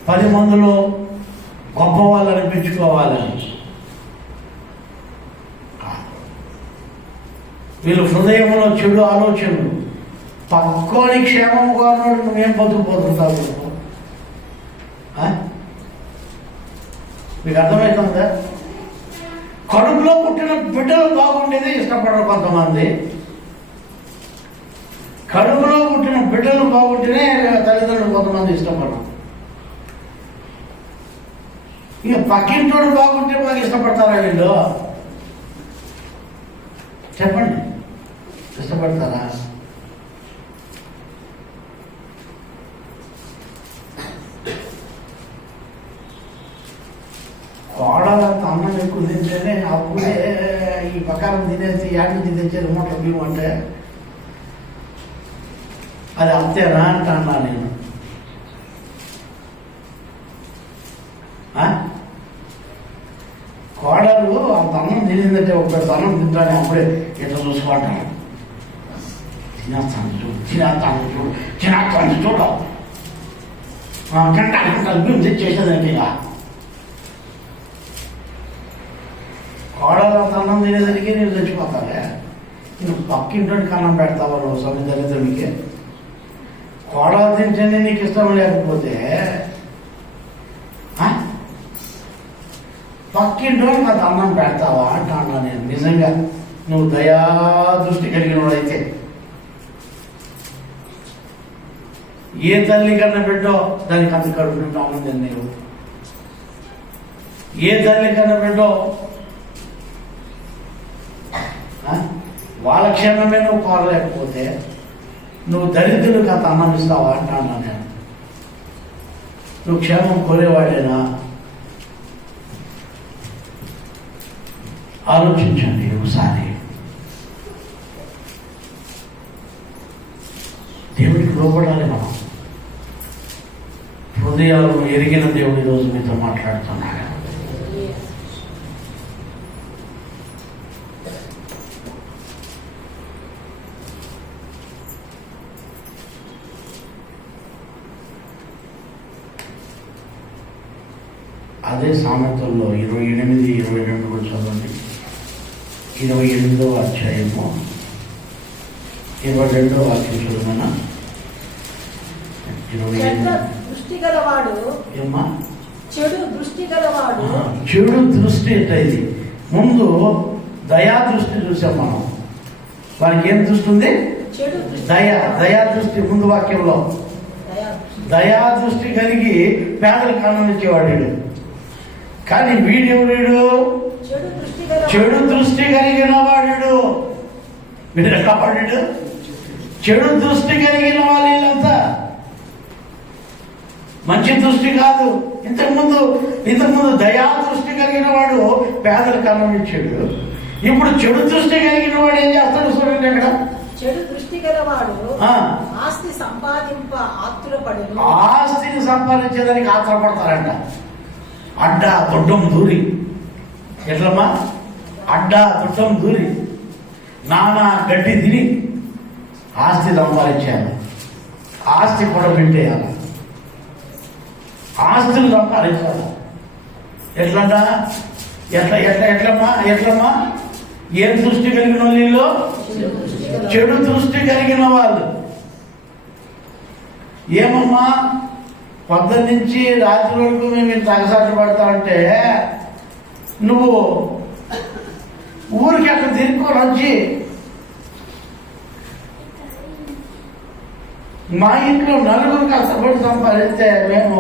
10 మందిలో గొప్ప వాళ్ళు అనిపించుకోవాలని. వీళ్ళు హృదయంలో చెడు ఆలోచనలు. పక్కోని క్షేమం కోరినోడు నువ్వేం బతుకుపోతుంటావు? మీకు అర్థమవుతుందా? కడుపులో పుట్టిన బిడ్డలు బాగుండేది ఇష్టపడరు కొంతమంది. కడుపులో పుట్టిన బిడ్డలు బాగుంటేనే తల్లిదండ్రులు కొంతమంది ఇష్టపడరు. ఇక పక్కింటోడు బాగుంటే మాకు ఇష్టపడతారా వీళ్ళు? చెప్పండి, ఇష్టపడతారా? కోడలంత అన్నం ఎక్కువ తింటేనే అప్పుడే ఈ ప్రకారం తినేసి యాడ్ నుంచి తెచ్చేది మూట బియ్యం అంటే అది అంతేనా అంటా నేను. కోడలు అంత అన్నం తినేదంటే ఒక అన్నం తింటానే అప్పుడే ఎట్లా చూసుకుంటాను, తినేస్తాను చూడు, తినేస్తాను చూడు, తినేస్తాను చూడ గంటలు బియ్యం తెచ్చేసేదంటే ఇక కోడలు అంత అన్నం తినేసరికి నేను చచ్చిపోతావే. నువ్వు పక్కింటోడికి అన్నం పెడతావా నువ్వు సమి దళితుడికి? కోడలు తింటేనే నీకు ఇష్టం లేకపోతే పక్కింటోడికి అంత అన్నం పెడతావా అంటా నేను. నిజంగా నువ్వు దయా దృష్టి కలిగిన వాడైతే ఏ తల్లి కన్నా బిడ్డో దానికి అంత కడుపు నిండా అన్నం తిన్నావు. ఏ తల్లి కన్నా బిడ్డో వాళ్ళ క్షేమమే నువ్వు కోరలేకపోతే నువ్వు దరిద్రులకు అంత అన్నం ఇస్తావా అంటా నేను. నువ్వు క్షేమం కోరేవాడేనా? ఆలోచించండి ఒకసారి. దేవుడికి లోపడాలి మనం. హృదయాలను ఎరిగిన దేవుడి రోజు మీతో మాట్లాడుతున్నాడు. అదే సామెతల్లో 28, 22 కూడా చదవండి. 28వ అధ్యాయము 22వ వాక్యం చదువుమన్నా. చెడ్డ దృష్టి గలవాడు ఏమ్మా? చెడు దృష్టి గలవాడు చెడు దృష్టి అంటే ఇది. ముందు దయా దృష్టి చూసాం మనం. వారికి ఏం దృష్టి ఉంది? చెడు దృష్టి దయా దృష్టి ముందు వాక్యంలో. దయా దృష్టి కలిగి పేదలకు ఆనందించేవాడు వీడు. కానీ వీడు చెడు దృష్టి కలిగిన వాడు. వీడు కాపాడు. చెడు దృష్టి కలిగిన వాళ్ళు వీళ్ళంతా. మంచి దృష్టి కాదు. ఇంతకుముందు దయా దృష్టి కలిగిన వాడు పేదలకు ఆనందించాడు. ఇప్పుడు చెడు దృష్టి కలిగిన వాడు ఏం చేస్తాడు చూడండి అక్కడ. చెడు దృష్టి గలవాడు ఆస్తి సంపాదింప ఆతురపడెను. ఆస్తిని సంపాదించేదానికి ఆతురపడతారంట. అడ్డా దొడ్డం దూరి. ఎట్లమ్మా? అడ్డా దొడ్డం దూరి నానా గడ్డి తిని ఆస్తి సంపాదించాలి. ఆస్తి కూడా పెట్టేయాలి. ఆస్తులు సంపాదించాలి. ఎట్లన్నా ఎట్లమ్మా? ఏం దృష్టి కలిగిన వాళ్ళు? చెడు దృష్టి కలిగిన వాళ్ళు. ఏమమ్మా పొద్దున్న నుంచి రాత్రి వరకు మేము ఇంత అగసాట్లు పడతామంటే నువ్వు ఊరికి అక్కడ తిరుక్కొని వచ్చి మా ఇంట్లో నలుగురు కష్టపడి సంపాదిస్తే మేము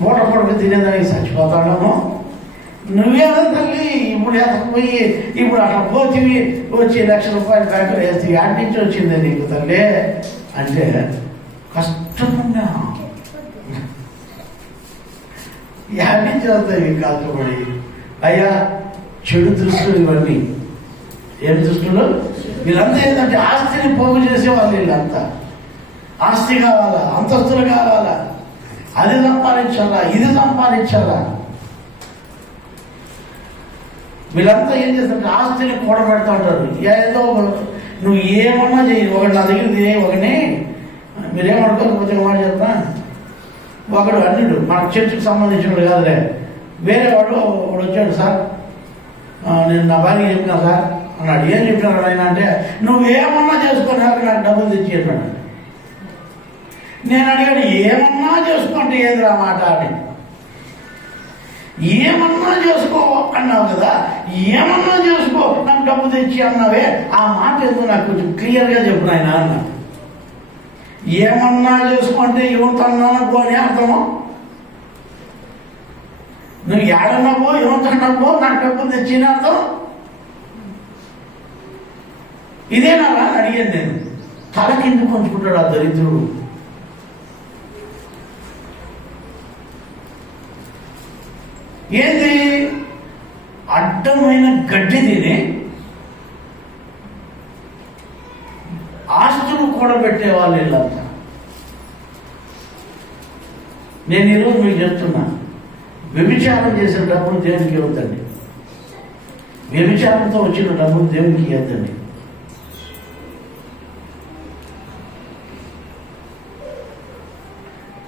మూట పొడకు తినేదానికి చచ్చిపోతాము. నువ్వేమో తల్లి ఇప్పుడు ఎత్తకపోయి ఇప్పుడు అట్లా పోతివి వచ్చి ₹1,00,000 బ్యాంకులో వేస్తే యాడ్ నుంచి వచ్చింది నీకు తల్లి అంటే కష్టపడినా యాడ్ నుంచి వస్తాయి కష్టపడి. అయ్యా చెడు దృష్టిలు ఇవన్నీ. ఏం దృష్టిలో? వీళ్ళంతా ఏంటంటే ఆస్తిని పోగు చేసేవాళ్ళు. వీళ్ళంతా ఆస్తి కావాలా, అంతస్తులు కావాలా, అది సంపాదించాలా, ఇది సంపాదించాలా. వీళ్ళంతా ఏం చేస్తారంటే ఆస్తిని కూడబెడతా ఉంటారు. ఏదో నువ్వు ఏమన్నా చెయ్యి. ఒకటి నా దగ్గర ఒకని మీరేమనుకోకపోతే మాట చెప్తా. ఒకడు అన్నిడు మన చర్చికి సంబంధించినడు కాదులే, వేరే వాడు వచ్చాడు. సార్ నేను నా భార్య చెప్పినా సార్ అన్నాడు. ఏం చెప్పినాడు ఆయన అంటే నువ్వేమన్నా చేసుకొని నాకు డబ్బులు తెచ్చి అన్నాడు. నేను అడిగాడు ఏమన్నా చేసుకుంటే ఏదిరా మాట అని. ఏమన్నా చేసుకో అన్నావు కదా, ఏమన్నా చేసుకో నాకు డబ్బు తెచ్చి అన్నావే, ఆ మాట ఎందుకు నాకు కొంచెం క్లియర్గా చెప్పు నాయన అన్నా. ఏమన్నా చేసుకుంటే ఏమవుతున్నానో అని అర్థము. నువ్వు ఏడన్నావో ఏమవుతున్నావో నాకు డబ్బు తెచ్చిన అర్థం ఇదేనా అడిగాను నేను. తల కింద కొంచుకుంటాడు ఆ దరిద్రుడు. ఏంది? అడ్డమైన గడ్డి తిని ఆస్తులు కూడబెట్టే వాళ్ళు వీళ్ళంతా. నేను ఈరోజు మీకు చెప్తున్నా, వ్యభిచారం చేసిన డబ్బులు దేవునికి ఇవ్వద్దండి. వ్యభిచారంతో వచ్చిన డబ్బులు దేవునికి ఇవ్వద్దండి.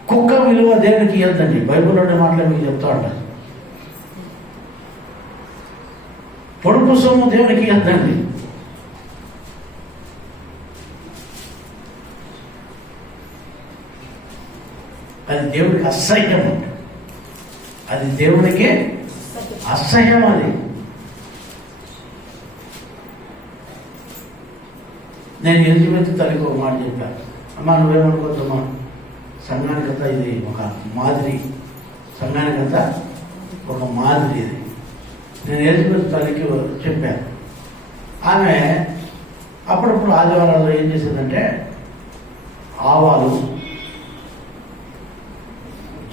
కుక్క విలువ దేవునికి ఇవ్వద్దండి. బైబిల్లోని మాటలు మీకు చెప్తా ఉంటాను. పొడుపు సొమ్ము దేవునికి ఇవ్వద్దండి. అది దేవుడికి అసహ్యం. అది దేవుడికి అసహ్యం. అది నేను ఎలిజబెత్ తల్లికి ఒక మాట చెప్పాను. అమ్మా నువ్వేమనుకోవద్దమ్మా, సంఘానికంతా ఇది ఒక మాదిరి. సంఘానికంతా ఒక మాదిరి ఇది. నేను ఎలిజబెత్ తల్లికి చెప్పాను. ఆమె అప్పుడప్పుడు ఆదివారాల్లో ఏం చేసిందంటే ఆవాలు,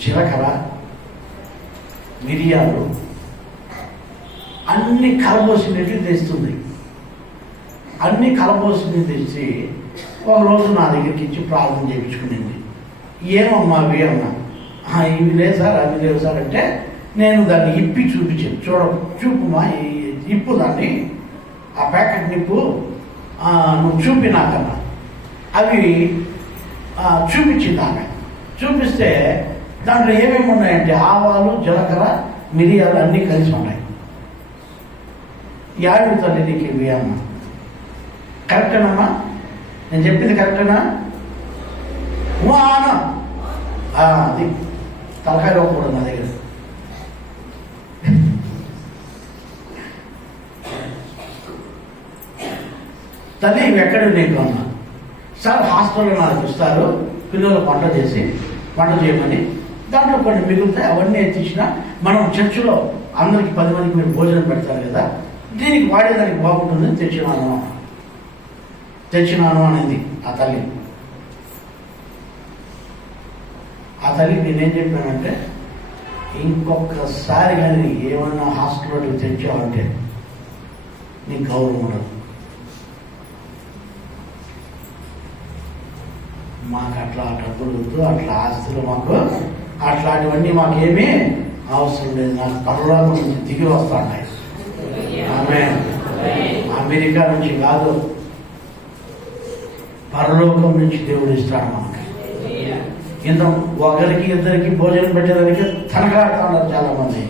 జీలకర్ర, మిరియాలు అన్ని కలబోసినట్టు తెస్తుంది. అన్ని కలబోసినవి తెచ్చి ఒకరోజు నా దగ్గరికి ఇచ్చి ప్రార్థన చేయించుకునింది. ఏమమ్మా అవి అన్నా. ఇవి లేవు సార్, అవి లేవు సార్ అంటే నేను దాన్ని ఇప్పి చూపించాను. చూపుమా, ఇప్పు దాన్ని, ఆ ప్యాకెట్ నిప్పు నువ్వు చూపినాకన్నా. అవి చూపించింది ఆమె. చూపిస్తే దాంట్లో ఏమేమి ఉన్నాయంటే ఆవాలు, జీలకర్ర, మిరియాలు అన్నీ కలిసి ఉన్నాయి. యాడు తల్లి నీకు ఇవి అమ్మా, కరెక్టేనమ్మా? నేను చెప్పింది కరెక్టేనా? అనా అది తలకాయ లోపకూడదు నా దగ్గర. తల్లి ఇవి ఎక్కడ నీకు అన్నా సార్ హాస్టల్లో నాకు ఇస్తారు, పిల్లలు వంట చేయమని, దాంట్లో కొన్ని మిగులుతాయి, అవన్నీ ఎత్తించిన మనం చర్చిలో అందరికి 10 మందికి మీరు భోజనం పెడతారు కదా, దీనికి వాడేదానికి బాగుంటుందని తెచ్చినాను అనేది ఆ తల్లి. ఆ తల్లికి నేనేం చెప్పానంటే, ఇంకొకసారి కానీ ఏమన్నా హాస్టల్లో తెచ్చావంటే నీకు గౌరవం ఉండదు. మాకు అట్లా డబ్బులు వద్దు, అట్లా ఆస్తులు మాకు అట్లాంటివన్నీ మాకేమీ అవసరం లేదు. నాకు పరలోకం నుంచి దిగి వస్తాయి. ఆమె అమెరికా నుంచి కాదు, పరలోకం నుంచి దేవుడు ఇస్తాడు మనకి. ఇంత ఒకరికి ఇద్దరికి భోజనం పెట్టేదానికి తనకాడుతున్నారు చాలా మంది.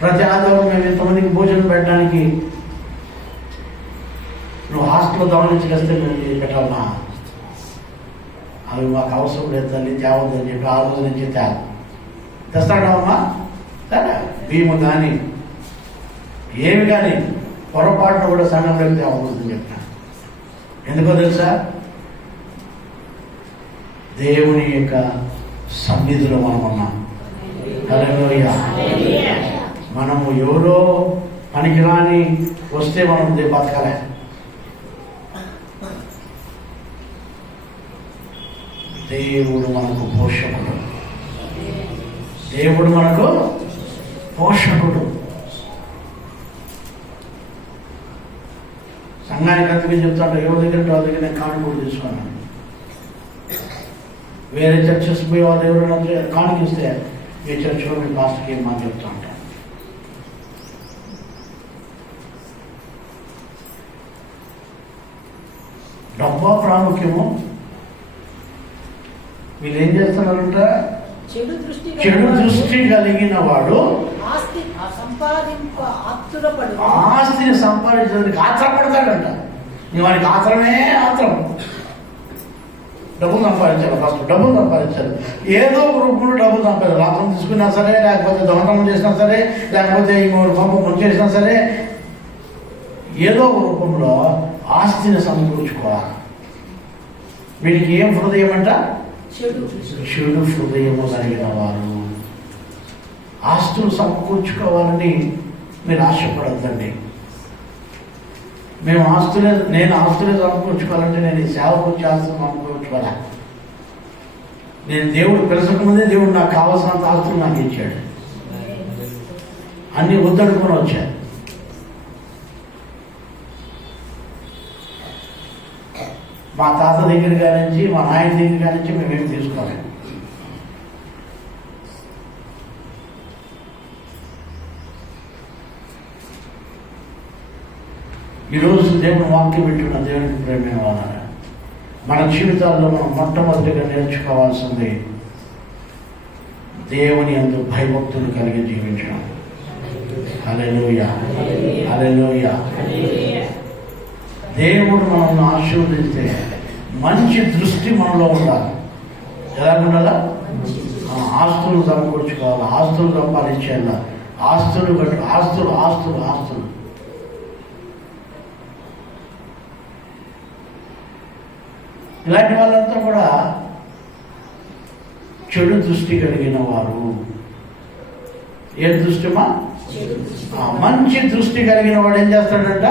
ప్రతి ఆదివారం మేము ఇంతమందికి భోజనం పెట్టడానికి నువ్వు హాస్టల్లో దొంగలించుకొస్తే మేము పెట్టాలన్నా, అవి మాకు అవసరం లేదు తల్లి, తేవద్దని చెప్పి ఆ రోజు నుంచి తెస్తాడమ్మా. సరే భీము కానీ ఏమి కానీ పొరపాటున కూడా సంఘంలోకి తేవకూడదని చెప్పిన. ఎందుకో తెలుసా? దేవుని యొక్క సన్నిధిలో మనం ఉన్నాం. హల్లెలూయా. మనము ఎవరో పనికిరాని వస్తే మనం బతకలే. దేవుడు మనకు పోషకుడు. దేవుడు మనకు పోషకుడు. సంఘానికి అందుకే చెప్తాడు, ఎవరి దగ్గర వాళ్ళ దగ్గర నేను కానుక కూడా తీసుకున్నాను. వేరే చర్చెస్ పోయి వాళ్ళు ఎవరైనా కానుక ఇస్తే మీ చర్చిలో మీ పాస్టర్కి ఏం మాట చెప్తా ఉంటాను. డబ్బా ప్రాముఖ్యము. వీళ్ళు ఏం చేస్తున్నారంట? చెడు దృష్టి కలిగిన వాడు ఆస్తిని సంపాదించడానికి ఆత్రపడతాడంట. వానికి ఆత్రమే ఆత్రం. డబ్బులు సంపాదించాలి, ఫస్ట్ డబ్బులు సంపాదించాలి. ఏదో ఒక రూపంలో డబ్బులు సంపాదించాలి. లాభం తీసుకున్నా సరే, లేకపోతే దొంగతనం చేసినా సరే, లేకపోతే ఇంకొకరు పంపకం చేసినా సరే, ఏదో ఒక రూపంలో ఆస్తిని సమకూర్చుకోవాలి. వీడికి ఏం హృదయం అంట? చెడు హృదయము కలిగిన వారు. ఆస్తులు సమకూర్చుకోవాలని మీరు ఆశపడద్దండి. నేను ఆస్తులే సమకూర్చుకోవాలంటే నేను ఈ సేవకు వచ్చి ఆస్తులు సమకూర్చుకోవాలా? నేను దేవుడు పిలచకముందే దేవుడు నాకు కావాల్సినంత ఆస్తులు నాకు ఇచ్చాడు. అన్ని వద్దడుకొని వచ్చాను. మా తాత దగ్గర కానించి, మా నాయన దగ్గర కానించి మేమేమి తీసుకోవాలి. ఈరోజు దేవుని వాక్యం వింటున్న దేవునికి ప్రేమ వాళ్ళ మన జీవితాల్లో మనం మొట్టమొదటిగా నేర్చుకోవాల్సింది దేవుని యందు భయభక్తులు కలిగి జీవించడం. హల్లెలూయా, హల్లెలూయా. దేవుడు మనల్ని ఆశీర్వదిస్తే మంచి దృష్టి మనలో ఉండాలి. ఎలా ఉండాలా? ఆస్తులు సమకూర్చుకోవాలి, ఆస్తులు సంపాదించేయాల, ఆస్తులు ఆస్తులు ఆస్తులు ఆస్తులు. ఇలాంటి వాళ్ళంతా కూడా చెడు దృష్టి కలిగిన వారు. ఏ దృష్టిమా? మంచి దృష్టి కలిగిన వాడు ఏం చేస్తాడంట?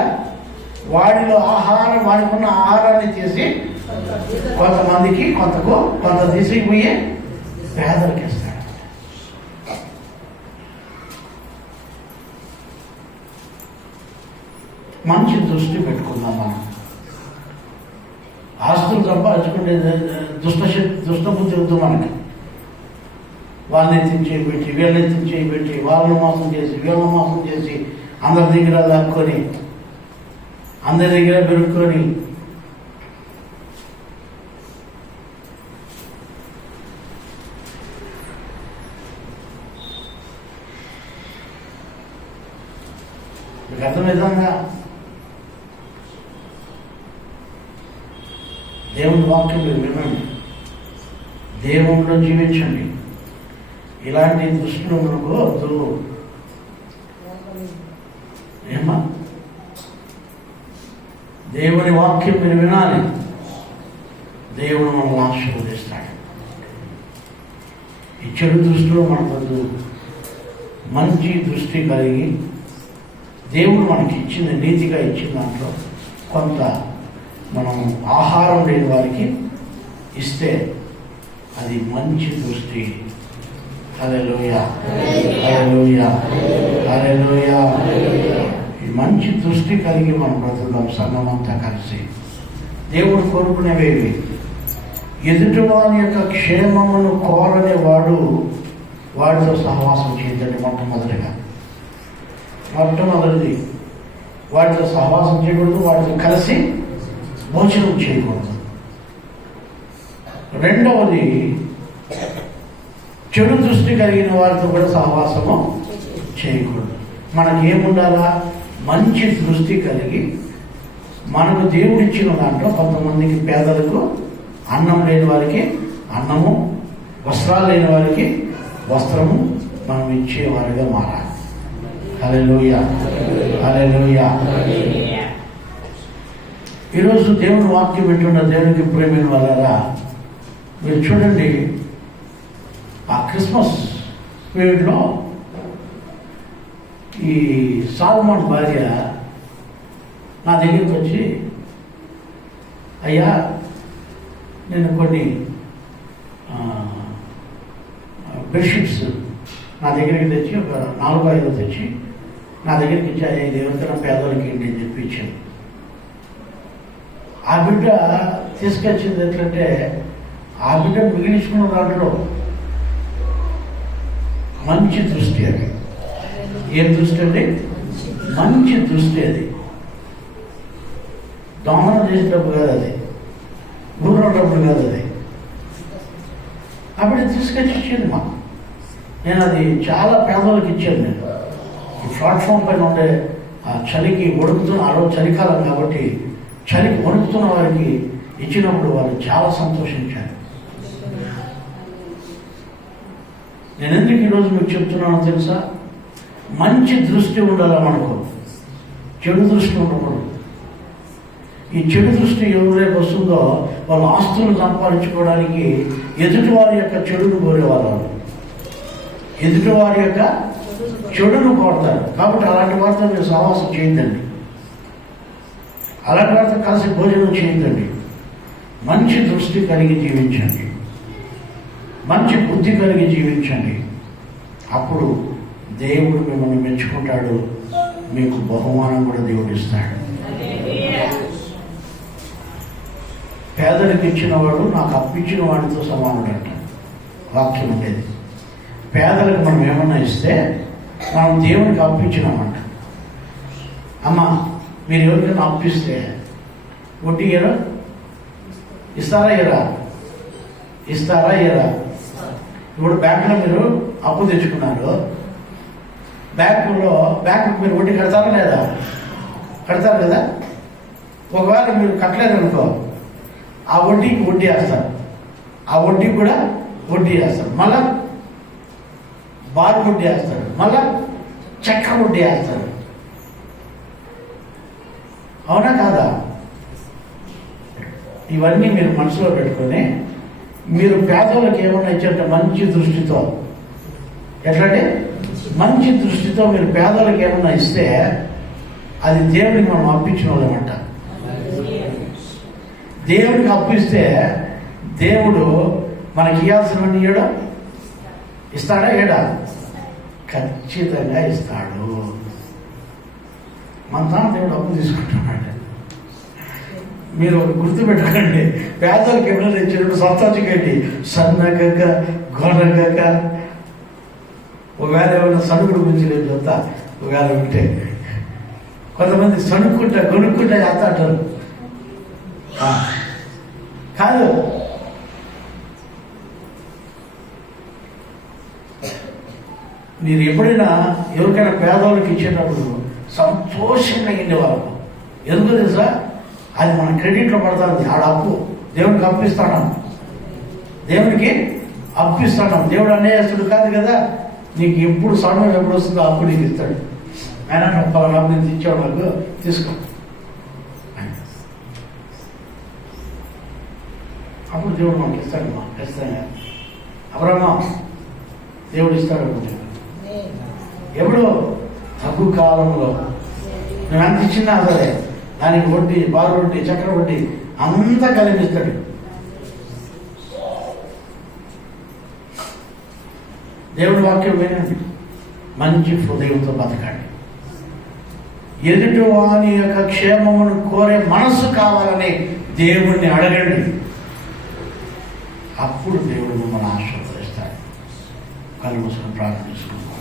వాడిలో వాడికున్న ఆహారాన్ని తీసి కొంతమందికి కొంత తీసుకుపోయి పేదలకి ఇస్తాడు. మంచి దృష్టి పెట్టుకుందాం మనం. ఆస్తులు సంపాదించుకుంటే దుష్ట బుద్ధి వద్దు మనకి. వాళ్ళని ఎత్తించేయి పెట్టి, వీళ్ళని ఎత్తించేయి పెట్టి, వాళ్ళని మోసం చేసి, వీళ్ళని మోసం చేసి, అందరి దగ్గర లాక్కొని, అందరి దగ్గర పెరుక్కొని, మీకు అర్థమవుతుందా? దేవుని వాక్యం మీరు వినండి, దేవునిలో జీవించండి. ఇలాంటి దృష్టిలో మనకు వద్దు. ఏమా దేవుని వాక్యం మీరు వినాలి, దేవుడు మనల్ని ఆశీర్వదిస్తాడు. ఈ చెడు దృష్టిలో మనకు మంచి దృష్టి కలిగి దేవుడు మనకి ఇచ్చిన నీతిగా ఇచ్చిన దాంట్లో కొంత మనం ఆహారం లేని వారికి ఇస్తే అది మంచి దృష్టి. హల్లెలూయా, హల్లెలూయా, హల్లెలూయా. ఈ మంచి దృష్టి కలిగి మనం బ్రతుకుదాం సంఘమంతా కలిసి. దేవుడు కోరుకునేవేవి ఎదుటి వారి యొక్క క్షేమమును కోరని వాడితో సహవాసం చేయదండి. మొట్టమొదటిది వాడితో సహవాసం చేయకూడదు, వాడితో కలిసి భోజనం చేయకూడదు. రెండవది చెడు దృష్టి కలిగిన వారితో కూడా సహవాసము చేయకూడదు. మనకేముండాలా? మంచి దృష్టి కలిగి మనకు దేవుడిచ్చిన దాంట్లో కొంతమందికి పేదలకు అన్నం లేని వారికి అన్నము, వస్త్రాలు లేని వారికి వస్త్రము మనం ఇచ్చేవారిగా మారాలి. హల్లెలూయా, హల్లెలూయా. ఈరోజు దేవుని వాక్యం వింటున్న దేవునికి ప్రేమైన వాళ్ళారా, మీరు చూడండి, ఆ క్రిస్మస్ పీరియడ్లో ఈ సాల్మన్ భార్య నా దగ్గరికి వచ్చి, అయ్యా నేను కొన్ని బెడ్షీట్స్ నా దగ్గరికి తెచ్చి ఒక 4-5 తెచ్చి నా దగ్గరికి ఇచ్చి, అయ్యా ఇది ఎవరికైనా పేదలకి ఏంటి అని చెప్పి ఇచ్చాను. ఆ బిడ్డ తీసుకొచ్చింది ఏంటంటే, ఆ బిడ్డ మిగిలించుకున్న దాంట్లో మంచి దృష్టి. అది ఏం దృష్టి అండి? మంచి దృష్టి. అది దొంగనం చేసేటప్పుడు కాదు, అది ఊరేటప్పుడు కాదు. అది అప్పుడు తీసుకొచ్చి ఇచ్చింది మా. నేను అది చాలా పేదలకు ఇచ్చాను. నేను ఈ ప్లాట్ఫామ్ పైన ఉండే ఆ చలికి వణుకుతున్న, ఆ రోజు చలికాలం కాబట్టి చలికి వణుకుతున్న వారికి ఇచ్చినప్పుడు వాళ్ళు చాలా సంతోషించారు. నేను ఎందుకు ఈరోజు మీకు చెప్తున్నానో తెలుసా? మంచి దృష్టి ఉండాలి మనకు, చెడు దృష్టి ఉండకూడదు. ఈ చెడు దృష్టి ఎవరైతే వస్తుందో వాళ్ళ ఆస్తులు సంపాదించుకోవడానికి ఎదుటి వారి యొక్క చెడును కోరేవాళ్ళు, ఎదుటి వారి యొక్క చెడును కోరుతారు. కాబట్టి అలాంటి వారితో మీరు సహవాసం చేయొద్దండి, అలాంటి వారితో కలిసి భోజనం చేయొద్దండి. మంచి దృష్టి కలిగి జీవించండి, మంచి బుద్ధి కలిగి జీవించండి. అప్పుడు దేవుడు మిమ్మల్ని మెచ్చుకుంటాడు, మీకు బహుమానం కూడా దేవుడు ఇస్తాడు. పేదలకు ఇచ్చిన వాడు నాకు అప్పించిన వాడితో సమానుడంట వాక్యం ఉండేది. పేదలకు మనం ఏమన్నా ఇస్తే మనం దేవునికి అప్పించినామంట. అమ్మా మీరు ఎవరికైనా అప్పిస్తే వడ్డీ ఇయ్యరా? ఇస్తారా ఇయ్యరా? ఇస్తారా ఇయ్యరా? ఇప్పుడు బ్యాంకులో మీరు అప్పు తెచ్చుకున్నారు, బ్యాంకుకు మీరు వడ్డీ కడతారా లేదా? కడతారు కదా. ఒకవేళ మీరు కట్టలేదనుకో, ఆ వడ్డీకి వడ్డీ వేస్తారు, ఆ వడ్డీకి కూడా వడ్డీ వేస్తారు, మళ్ళా బారు వడ్డీ వేస్తారు, మళ్ళా చక్ర వడ్డీ వేస్తారు. అవునా కాదా? ఇవన్నీ మీరు మనసులో పెట్టుకొని మీరు పేదలకు ఏమన్నా ఇచ్చారంటే మంచి దృష్టితో, ఎట్లంటే మంచి దృష్టితో మీరు పేదలకు ఏమన్నా ఇస్తే అది దేవుడికి మనం అప్పించిన వాళ్ళమంట. దేవుడికి అప్పిస్తే దేవుడు మనకి ఇవ్వాల్సినవన్నీ ఇస్తాడా? ఏడా? ఖచ్చితంగా ఇస్తాడు. మన తాను దేవుడు అప్పు తీసుకుంటున్నాడు. మీరు గుర్తుపెట్టుకోండి, పేదలకు ఎవరైనా ఇచ్చినప్పుడు సంతోషండి, సన్నగక గొనగక. ఒకవేళ ఏమైనా సణుకుడు గురించి లేదు చెప్తా. ఒకవేళ ఉంటే కొంతమంది సణుక్కుంటా గొనుక్కుంటా చేస్తా అంటారు. కాదు, మీరు ఎప్పుడైనా ఎవరికైనా పేదవాళ్ళకి ఇచ్చేటప్పుడు సంతోషంగా ఇండే వాళ్ళకు. ఎందుకు తెలుసా? అది మన క్రెడిట్లో పడుతుంది. ఆడ అప్పు దేవునికి అప్పిస్తాను, దేవునికి అప్పిస్తాను. దేవుడు అన్యాయస్తుడు కాదు కదా. నీకు ఎప్పుడు సమయం ఎప్పుడు వస్తుందో అప్పుడు నీకు ఇస్తాడు. ఆయన పలానా నేను ఇచ్చాడు, నాకు తీసుకో. అప్పుడు దేవుడు మనకి ఇస్తాడు. మా ఖచ్చితంగా అబ్రహ్మ దేవుడు ఇస్తాడు. ఎప్పుడు తగ్గు కాలంలో నేను అంత ఇచ్చినా సరే దానికి వడ్డీ, బారు వడ్డీ, చక్ర వడ్డీ అంతా కలిపిస్తాడు. దేవుడి వాక్యం వినండి, మంచి హృదయంతో బతకండి. ఎదుటి వాని యొక్క క్షేమమును కోరే మనస్సు కావాలని దేవుణ్ణి అడగండి. అప్పుడు దేవుడు మిమ్మల్ని ఆశీర్వదిస్తాడు. కళ్ళు మూసుకొని ప్రార్థన చేసుకుంటాం.